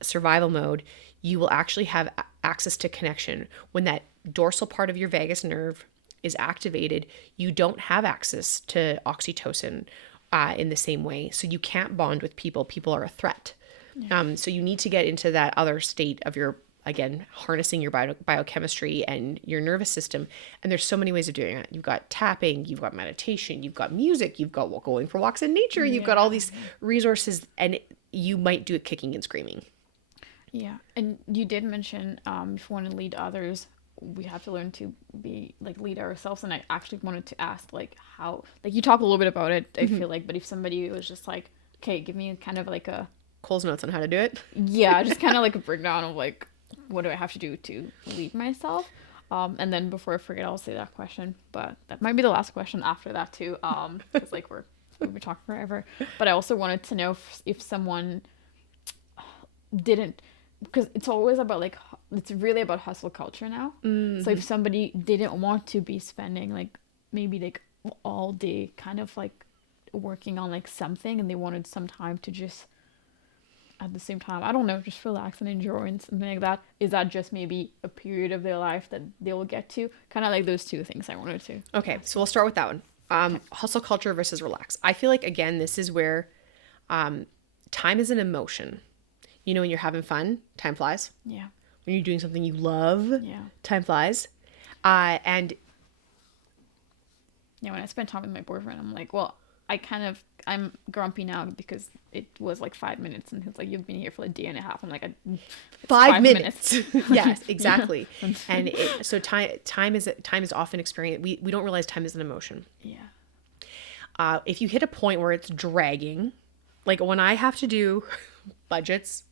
survival mode, you will actually have access to connection. When that dorsal part of your vagus nerve is activated, you don't have access to oxytocin in the same way. So you can't bond with people. People are a threat. Yeah. So you need to get into that other state of your, again, harnessing your biochemistry and your nervous system. And there's so many ways of doing it. You've got tapping, you've got meditation, you've got music, you've got going for walks in nature, you've got all these resources, and you might do it kicking and screaming. Yeah. And you did mention if you want to lead others, we have to learn to be like lead ourselves. And I actually wanted to ask like how, like you talk a little bit about it, I feel like, but if somebody was just like, okay, give me kind of like a Cole's notes on how to do it. Yeah, just kind of like a breakdown of like what do I have to do to lead myself. And then before I forget, I'll say that question, but that might be the last question after that too. Because like we've been talking forever. But I also wanted to know if someone didn't, because it's always about like, it's really about hustle culture now. Mm-hmm. So if somebody didn't want to be spending like maybe like all day kind of like working on like something, and they wanted some time to just at the same time, I don't know, just relax and enjoy and something like that, is that just maybe a period of their life that they will get to? Kind of like those two things I wanted to. Okay, so we'll start with that one. Hustle culture versus relax. I feel like, again, this is where time is an emotion. You know, when you're having fun, time flies. Yeah. When you're doing something you love, time flies. And yeah, when I spend time with my boyfriend, I'm like, well, I'm grumpy now because it was like 5 minutes, and he's like, you've been here for a day and a half. I'm like, 5 minutes. Yes, exactly. And so time is often experienced. We don't realize time is an emotion. Yeah. If you hit a point where it's dragging, like when I have to do budgets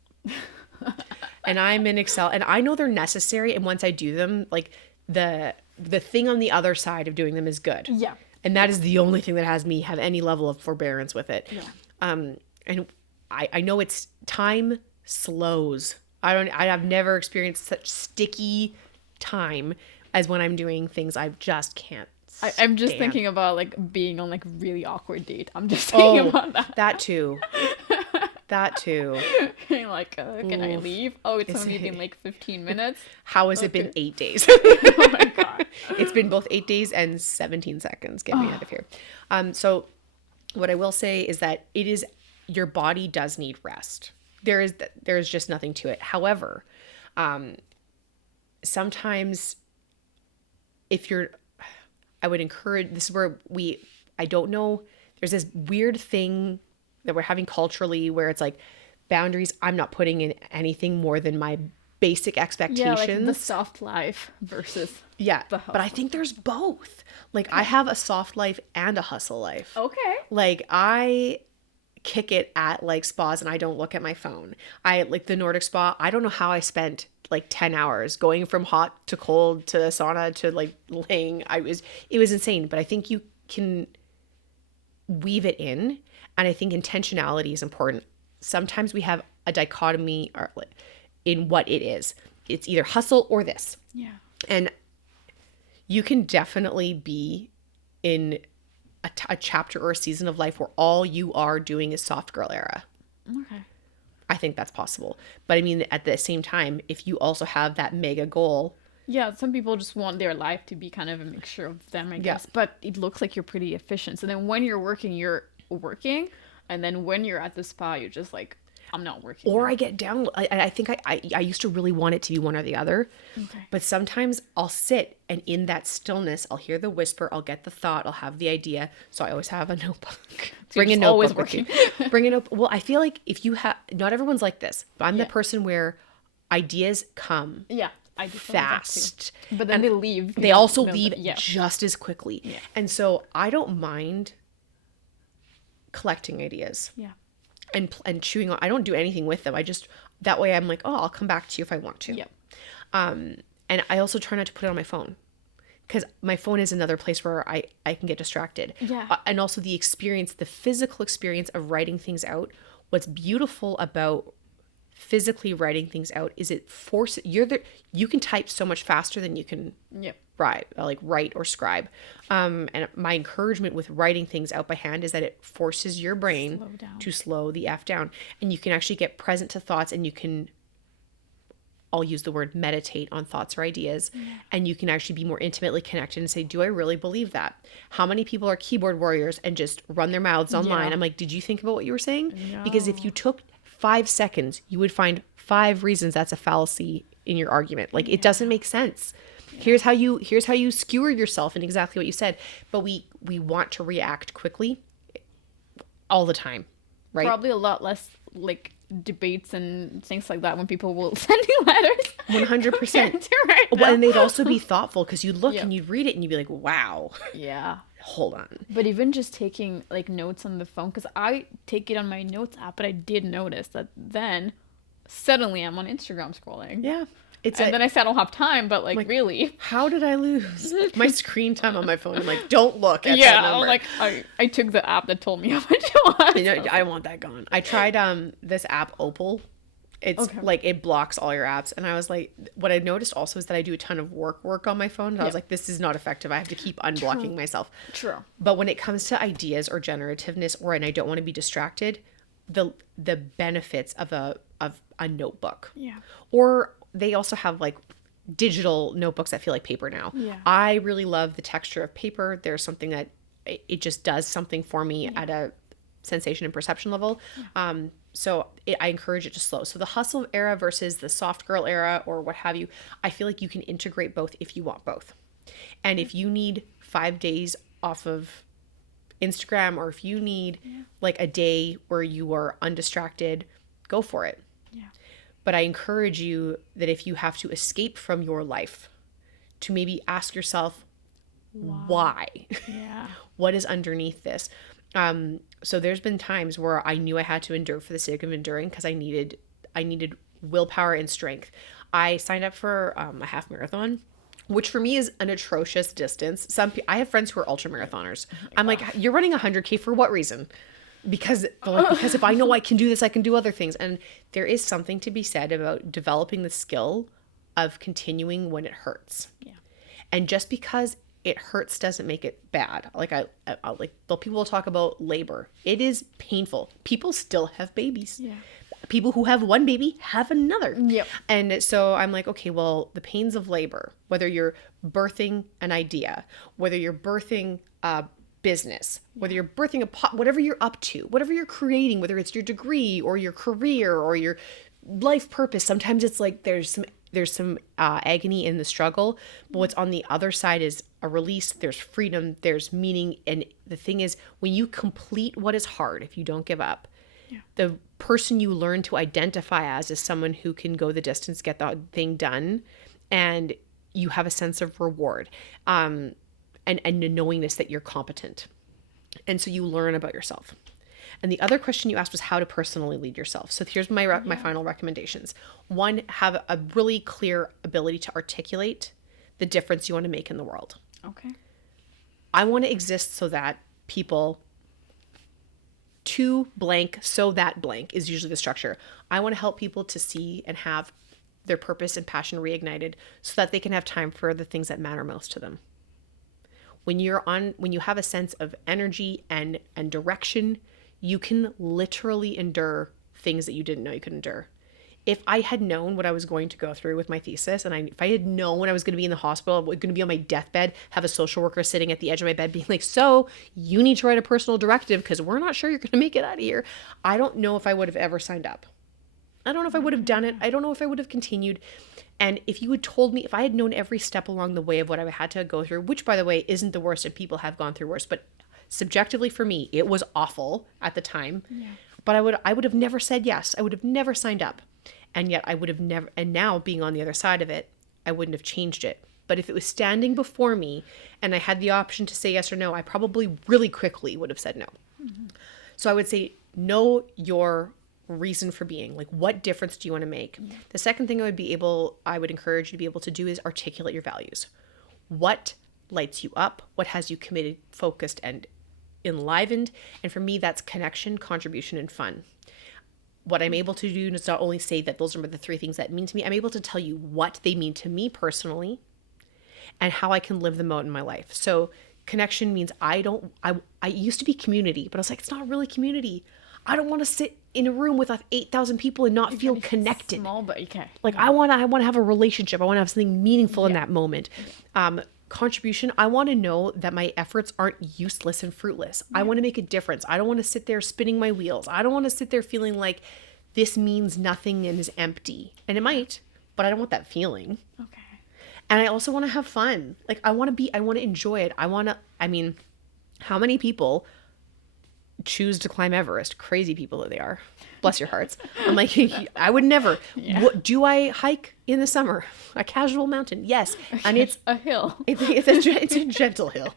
and I'm in Excel and I know they're necessary, and once I do them, like the thing on the other side of doing them is good. Yeah. And that is the only thing that has me have any level of forbearance with it. Yeah. And I know it's time slows. I have never experienced such sticky time as when I'm doing things I just can't stand. I'm just thinking about like being on like really awkward date. I'm just thinking about that. That too. Like, can I leave? Oh, it's only been like 15 minutes. How has it been 8 days? Oh my God. It's been both 8 days and 17 seconds. Get me out of here. So what I will say is that your body does need rest. There is just nothing to it. However, sometimes I would encourage, this is where I don't know, there's this weird thing that we're having culturally where it's like boundaries. I'm not putting in anything more than my basic expectations. Yeah, like the soft life versus the hustle. But I think there's both. Like I have a soft life and a hustle life. Okay. Like I kick it at like spas and I don't look at my phone. I like the Nordic spa. I don't know how I spent like 10 hours going from hot to cold to sauna to like laying. It was insane, but I think you can weave it in. And I think intentionality is important. Sometimes we have a dichotomy in what it is. It's either hustle or this. Yeah. And you can definitely be in a chapter or a season of life where all you are doing is soft girl era. Okay. I think that's possible. But I mean, at the same time, if you also have that mega goal. Yeah, some people just want their life to be kind of a mixture of them, I guess. But it looks like you're pretty efficient. So then when you're working, and then when you're at the spa, you're just like, I'm not working. Or I get down. I think I used to really want it to be one or the other. Okay. But sometimes I'll sit, and in that stillness, I'll hear the whisper, I'll get the thought, I'll have the idea. So I always have a notebook. Bring a notebook. Always working. Bring a notebook. Well, I feel like if you have, not everyone's like this, but I'm the person where ideas come. Yeah. I fast. But then they leave. They also leave just as quickly. Yeah. And so I don't mind collecting ideas. Yeah. And chewing on. I don't do anything with them. I just, that way I'm like, oh, I'll come back to you if I want to. Yeah. And I also try not to put it on my phone, because my phone is another place where I can get distracted. Yeah. And also the physical experience of writing things out. What's beautiful about physically writing things out is it forces you can type so much faster than you can Yep. write or scribe. And my encouragement with writing things out by hand is that it forces your brain Slow down. to slow the F down, and you can actually get present to thoughts, and you can, I'll use the word meditate on thoughts or ideas, and you can actually be more intimately connected and say, do I really believe that? How many people are keyboard warriors and just run their mouths online? Yeah. I'm like, did you think about what you were saying? No. Because if you took 5 seconds, you would find 5 reasons that's a fallacy in your argument. Like, it doesn't make sense. Here's how you skewer yourself in exactly what you said. But we want to react quickly all the time, right? Probably a lot less like debates and things like that when people will send you letters. 100%. Right now. Well, and they'd also be thoughtful because you'd look Yep. and you'd read it and you'd be like, wow, Yeah. hold on. But even just taking like notes on the phone, because I take it on my notes app, but I did notice that then suddenly I'm on Instagram scrolling. Yeah. And then I say I don't have time, but like really. How did I lose my screen time on my phone? I'm like, don't look at that Yeah, number. I'm like, I took the app that told me how much it was. You know, I want that gone. I tried this app Opal. It's like it blocks all your apps, and I was like, what I noticed also is that I do a ton of work on my phone, and I was like, this is not effective. I have to keep unblocking myself. True. But when it comes to ideas or generativeness, and I don't want to be distracted, the benefits of a notebook. Yeah. Or they also have like digital notebooks that feel like paper now. Yeah. I really love the texture of paper. There's something that it just does something for me at a sensation and perception level. So I encourage it to slow. So the hustle era versus the soft girl era or what have you, I feel like you can integrate both if you want both. And if you need 5 days off of Instagram, or if you need like a day where you are undistracted, go for it. Yeah. But I encourage you that if you have to escape from your life, to maybe ask yourself, why? Yeah. What is underneath this? So there's been times where I knew I had to endure for the sake of enduring because I needed willpower and strength. I signed up for a half marathon, which for me is an atrocious distance. I have friends who are ultra marathoners. I'm like, you're running 100K for what reason? Because if I know I can do this, I can do other things. And there is something to be said about developing the skill of continuing when it hurts. Yeah. And just because it hurts doesn't make it bad. Like people will talk about labor. It is painful. People still have babies. Yeah. People who have one baby have another. Yep. And so I'm like, okay, well, the pains of labor, whether you're birthing an idea, whether you're birthing a business, whether you're birthing whatever you're up to, whatever you're creating, whether it's your degree or your career or your life purpose, sometimes it's like there's some agony in the struggle, but what's on the other side is a release. There's freedom, there's meaning. And the thing is, when you complete what is hard, if you don't give up, the person you learn to identify as is someone who can go the distance, get the thing done, and you have a sense of reward, and a knowingness that you're competent. And so you learn about yourself. And the other question you asked was how to personally lead yourself. So here's my final recommendations. 1, have a really clear ability to articulate the difference you want to make in the world. Okay. I want to exist so that people to blank, so that blank is usually the structure. I want to help people to see and have their purpose and passion reignited so that they can have time for the things that matter most to them. When you have a sense of energy and direction, you can literally endure things that you didn't know you could endure. If I had known what I was going to go through with my thesis, and if I had known when I was going to be in the hospital, going to be on my deathbed, have a social worker sitting at the edge of my bed being like, so you need to write a personal directive because we're not sure you're going to make it out of here. I don't know if I would have ever signed up. I don't know if I would have done it. I don't know if I would have continued. And if you had told me, if I had known every step along the way of what I had to go through, which by the way, isn't the worst, and people have gone through worse, but subjectively for me, it was awful at the time. Yeah. But I would have never said yes. I would have never signed up. And yet I would have never, and now being on the other side of it, I wouldn't have changed it. But if it was standing before me and I had the option to say yes or no, I probably really quickly would have said no. Mm-hmm. So I would say, know your reason for being. Like, what difference do you want to make? Mm-hmm. The second thing I would encourage you to be able to do is articulate your values. What lights you up? What has you committed, focused, and enlivened? And for me, that's connection, contribution, and fun. what I'm able to do is not only say that those are the 3 things that mean to me, I'm able to tell you what they mean to me personally and how I can live them out in my life. So connection means I used to be community, but I was like, it's not really community. I don't want to sit in a room with 8,000 people and not feel connected. Small, but okay. Like I want to have a relationship. I want to have something meaningful in that moment. Contribution, I want to know that my efforts aren't useless and fruitless. I want to make a difference. I don't want to sit there spinning my wheels. I don't want to sit there feeling like this means nothing and is empty. And it might, but I don't want that feeling. Okay. And I also want to have fun. Like I want to enjoy it. How many people choose to climb Everest? Crazy people that they are. Bless your hearts. I'm like, I would never. Yeah. What, do I hike in the summer? A casual mountain? Yes. And it's a hill. It's a gentle hill.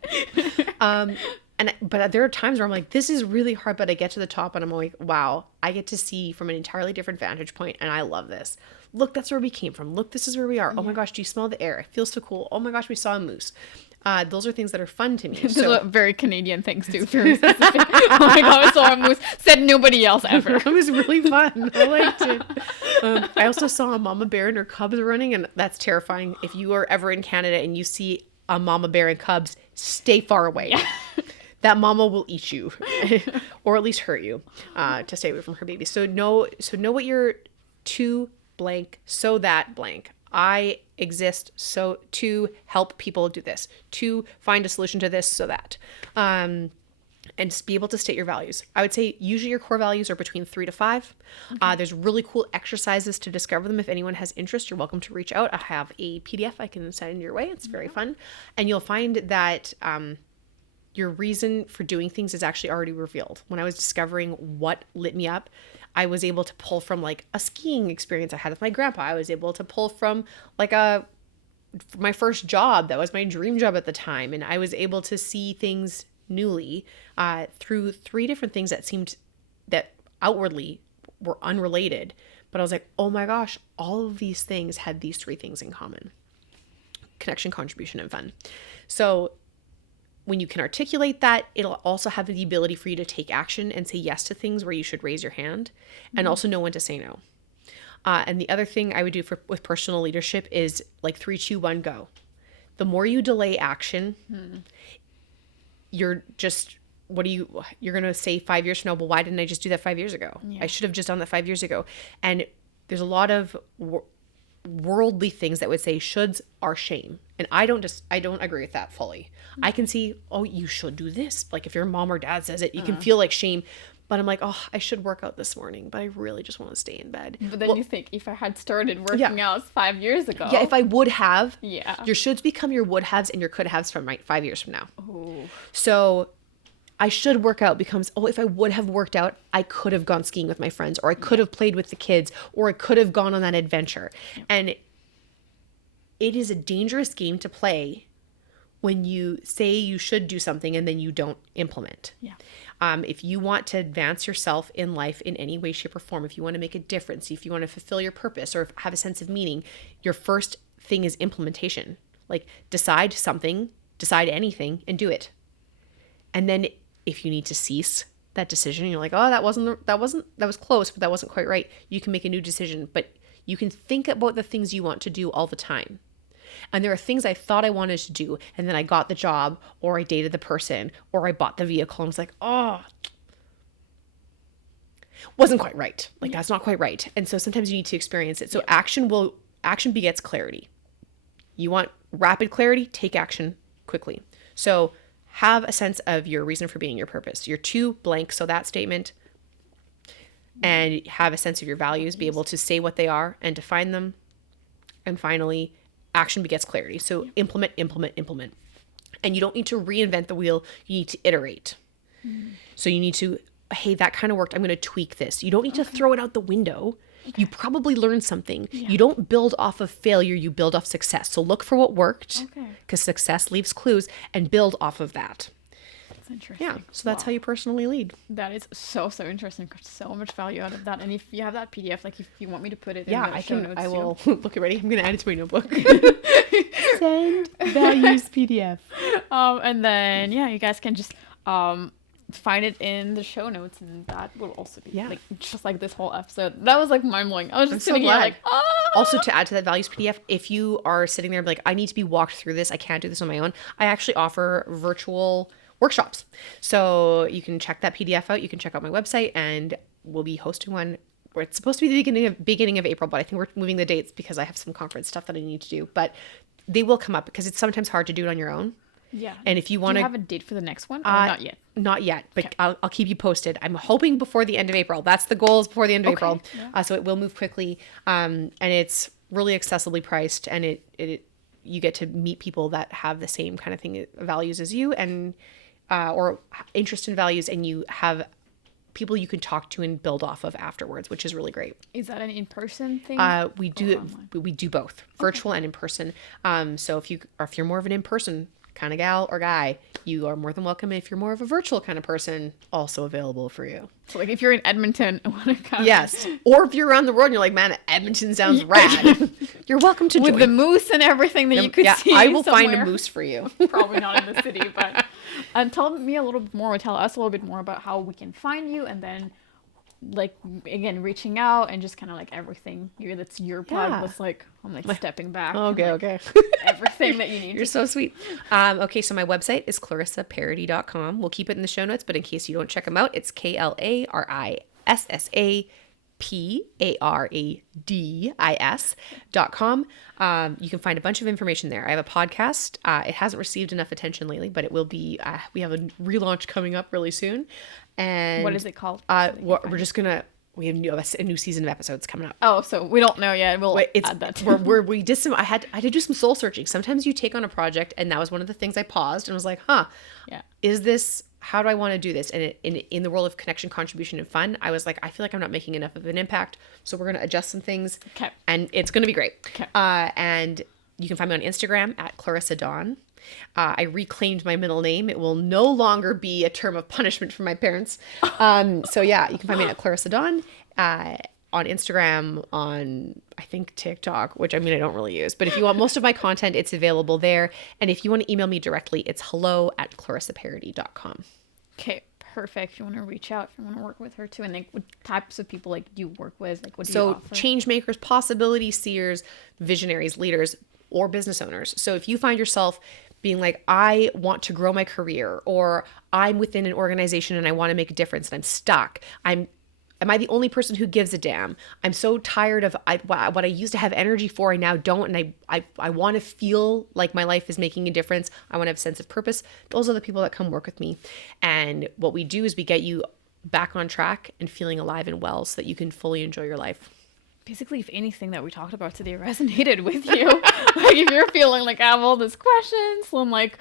But there are times where I'm like, this is really hard, but I get to the top and I'm like, wow, I get to see from an entirely different vantage point and I love this. Look, that's where we came from. Look, this is where we are. Oh my gosh, do you smell the air? It feels so cool. Oh my gosh, we saw a moose. Those are things that are fun to me. Those are very Canadian things too. Oh my god, I saw a moose. Said nobody else ever. It was really fun. I liked it. I also saw a mama bear and her cubs running, and that's terrifying. If you are ever in Canada and you see a mama bear and cubs, stay far away. Yeah. That mama will eat you, or at least hurt you, to stay away from her baby. So know what you're to blank, so that blank. I exist so to help people do this, to find a solution to this, so that, and just be able to state your values. I would say usually your core values are between 3 to 5. Okay. There's really cool exercises to discover them. If anyone has interest, you're welcome to reach out. I have a PDF I can send your way. It's very fun. And you'll find that your reason for doing things is actually already revealed. When I was discovering what lit me up, I was able to pull from like a skiing experience I had with my grandpa. I was able to pull from like my first job. That was my dream job at the time. And I was able to see things newly through 3 different things that outwardly were unrelated. But I was like, oh my gosh, all of these things had these 3 things in common: connection, contribution, and fun. So when you can articulate that, it'll also have the ability for you to take action and say yes to things where you should raise your hand, and also know when to say no. And the other thing I would do with personal leadership is like 3, 2, 1, go. The more you delay action, you're going to say 5 years from now, well, why didn't I just do that 5 years ago? Yeah. I should have just done that 5 years ago. And there's a lot of worldly things that would say shoulds are shame. And I don't agree with that fully. I can see, oh, you should do this. Like if your mom or dad says it, you can feel like shame. But I'm like, oh, I should work out this morning, but I really just want to stay in bed. But then you think, if I had started working out 5 years ago. Yeah, if I would have. Yeah. Your shoulds become your would haves and your could haves from 5 years from now. Oh. So I should work out becomes, oh, if I would have worked out, I could have gone skiing with my friends, or I could have played with the kids, or I could have gone on that adventure. Yeah. And it is a dangerous game to play when you say you should do something and then you don't implement. Yeah. If you want to advance yourself in life in any way, shape, or form, if you want to make a difference, if you want to fulfill your purpose or have a sense of meaning, your first thing is implementation. Like decide something, decide anything, and do it. And then if you need to cease that decision, you're like, oh, that was close, but that wasn't quite right. You can make a new decision, but you can think about the things you want to do all the time. And there are things I thought I wanted to do, and then I got the job, or I dated the person, or I bought the vehicle, and I was like, oh, wasn't quite right. Like, that's not quite right. And so sometimes you need to experience it. So action begets clarity. You want rapid clarity, take action quickly. So have a sense of your reason for being, your purpose. Your 2 blank, so that statement, and have a sense of your values, be able to say what they are and define them. And finally, action begets clarity. So implement. And you don't need to reinvent the wheel. You need to iterate. So you need to, hey, that kind of worked. I'm going to tweak this. You don't need to throw it out the window. Okay. You probably learned something. Yeah. You don't build off of failure. You build off success. So look for what worked, because success leaves clues, and build off of that. Interesting. Yeah, so that's how you personally lead. That is so interesting. So much value out of that. And if you have that PDF, like if you want me to put it in the show notes, I will look it ready. I'm gonna add it to my notebook. Send values PDF. And then you guys can just find it in the show notes, and that will also be Yeah. like just like this whole episode. That was like mind blowing. I was just so sitting here glad. like, ah. Also, to add to that values PDF, if you are sitting there like, I need to be walked through this, I can't do this on my own, I actually offer virtual workshops. So you can check that PDF out. You can check out my website, and we'll be hosting one where it's supposed to be the beginning of April, but I think we're moving the dates because I have some conference stuff that I need to do. But they will come up because it's sometimes hard to do it on your own. Yeah. And if you want to have a date for the next one, or not yet? Not yet, but Okay. I'll keep you posted. I'm hoping before the end of April. That's the goal, is before the end of Okay, April. yeah. So it will move quickly. And it's really accessibly priced, and it you get to meet people that have the same kind of thing, values as you, and or interest in values, and you have people you can talk to and build off of afterwards, which is really great. Is that an in-person thing? We do both, virtual and in person. So if you're more of an in-person kind of gal or guy, you are more than welcome. If you're more of a virtual kind of person, also available for you. So like if you're in Edmonton, I want to come. Yes. Or if you're around the world and you're like, man, Edmonton sounds rad. You're welcome to with join. the moose and everything that you could see. I will find a somewhere. moose for you. Probably not in the city, but tell me a little bit more, or tell us a little bit more about how we can find you, and then like again reaching out and just kind of like everything that's your part. Yeah. That's like I'm like stepping back. Okay, and, like, okay. everything that you need. You're so sweet. Okay, so my website is clarissaparody.com. We'll keep it in the show notes, but in case you don't check them out, it's KLARISSAPARADIS.com. You can find a bunch of information there. I have a podcast. It hasn't received enough attention lately, but it will be. We have a relaunch coming up really soon. And What is it called? we're just gonna. We have a new season of episodes coming up. Oh, so we don't know yet. We'll add that. We did some. I had to do some soul searching. Sometimes you take on a project, and that was one of the things I paused and was like, Yeah. is this? How do I want to do this? And in the world of connection, contribution, and fun, I was like, I feel like I'm not making enough of an impact. So we're gonna adjust some things, Okay. and it's gonna be great. Okay. And you can find me on Instagram at Klarissa Dawn. I reclaimed my middle name. It will no longer be a term of punishment for my parents. So yeah, you can find me at Klarissa Dawn on Instagram, on I think TikTok, which I mean I don't really use. But if you want most of my content, it's available there. And if you want to email me directly, it's hello@clarissaparody.com. Okay. Perfect. If you want to reach out, if you want to work with her too, and like what types of people like you work with, like what do you So offer? change makers, possibility seers, visionaries, leaders, or business owners. So if you find yourself being like, I want to grow my career, or I'm within an organization and I want to make a difference and I'm stuck. Am I the only person who gives a damn? I'm so tired of what I used to have energy for, I now don't. And I want to feel like my life is making a difference. I want to have a sense of purpose. Those are the people that come work with me. And what we do is we get you back on track and feeling alive and well so that you can fully enjoy your life. Basically, if anything that we talked about today resonated with you, like if you're feeling like I have all these questions, so I'm like,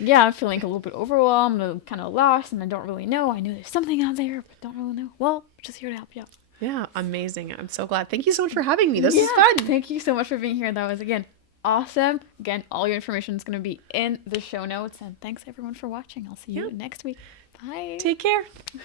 yeah, I'm feeling a little bit overwhelmed, I'm kind of lost, and I don't really know. I know there's something out there, but don't really know. Well, just here to help you out. Yeah, amazing. I'm so glad. Thank you so much for having me. This is fun. Thank you so much for being here. That was, again, awesome. Again, all your information is going to be in the show notes. And thanks, everyone, for watching. I'll see you next week. Bye. Take care.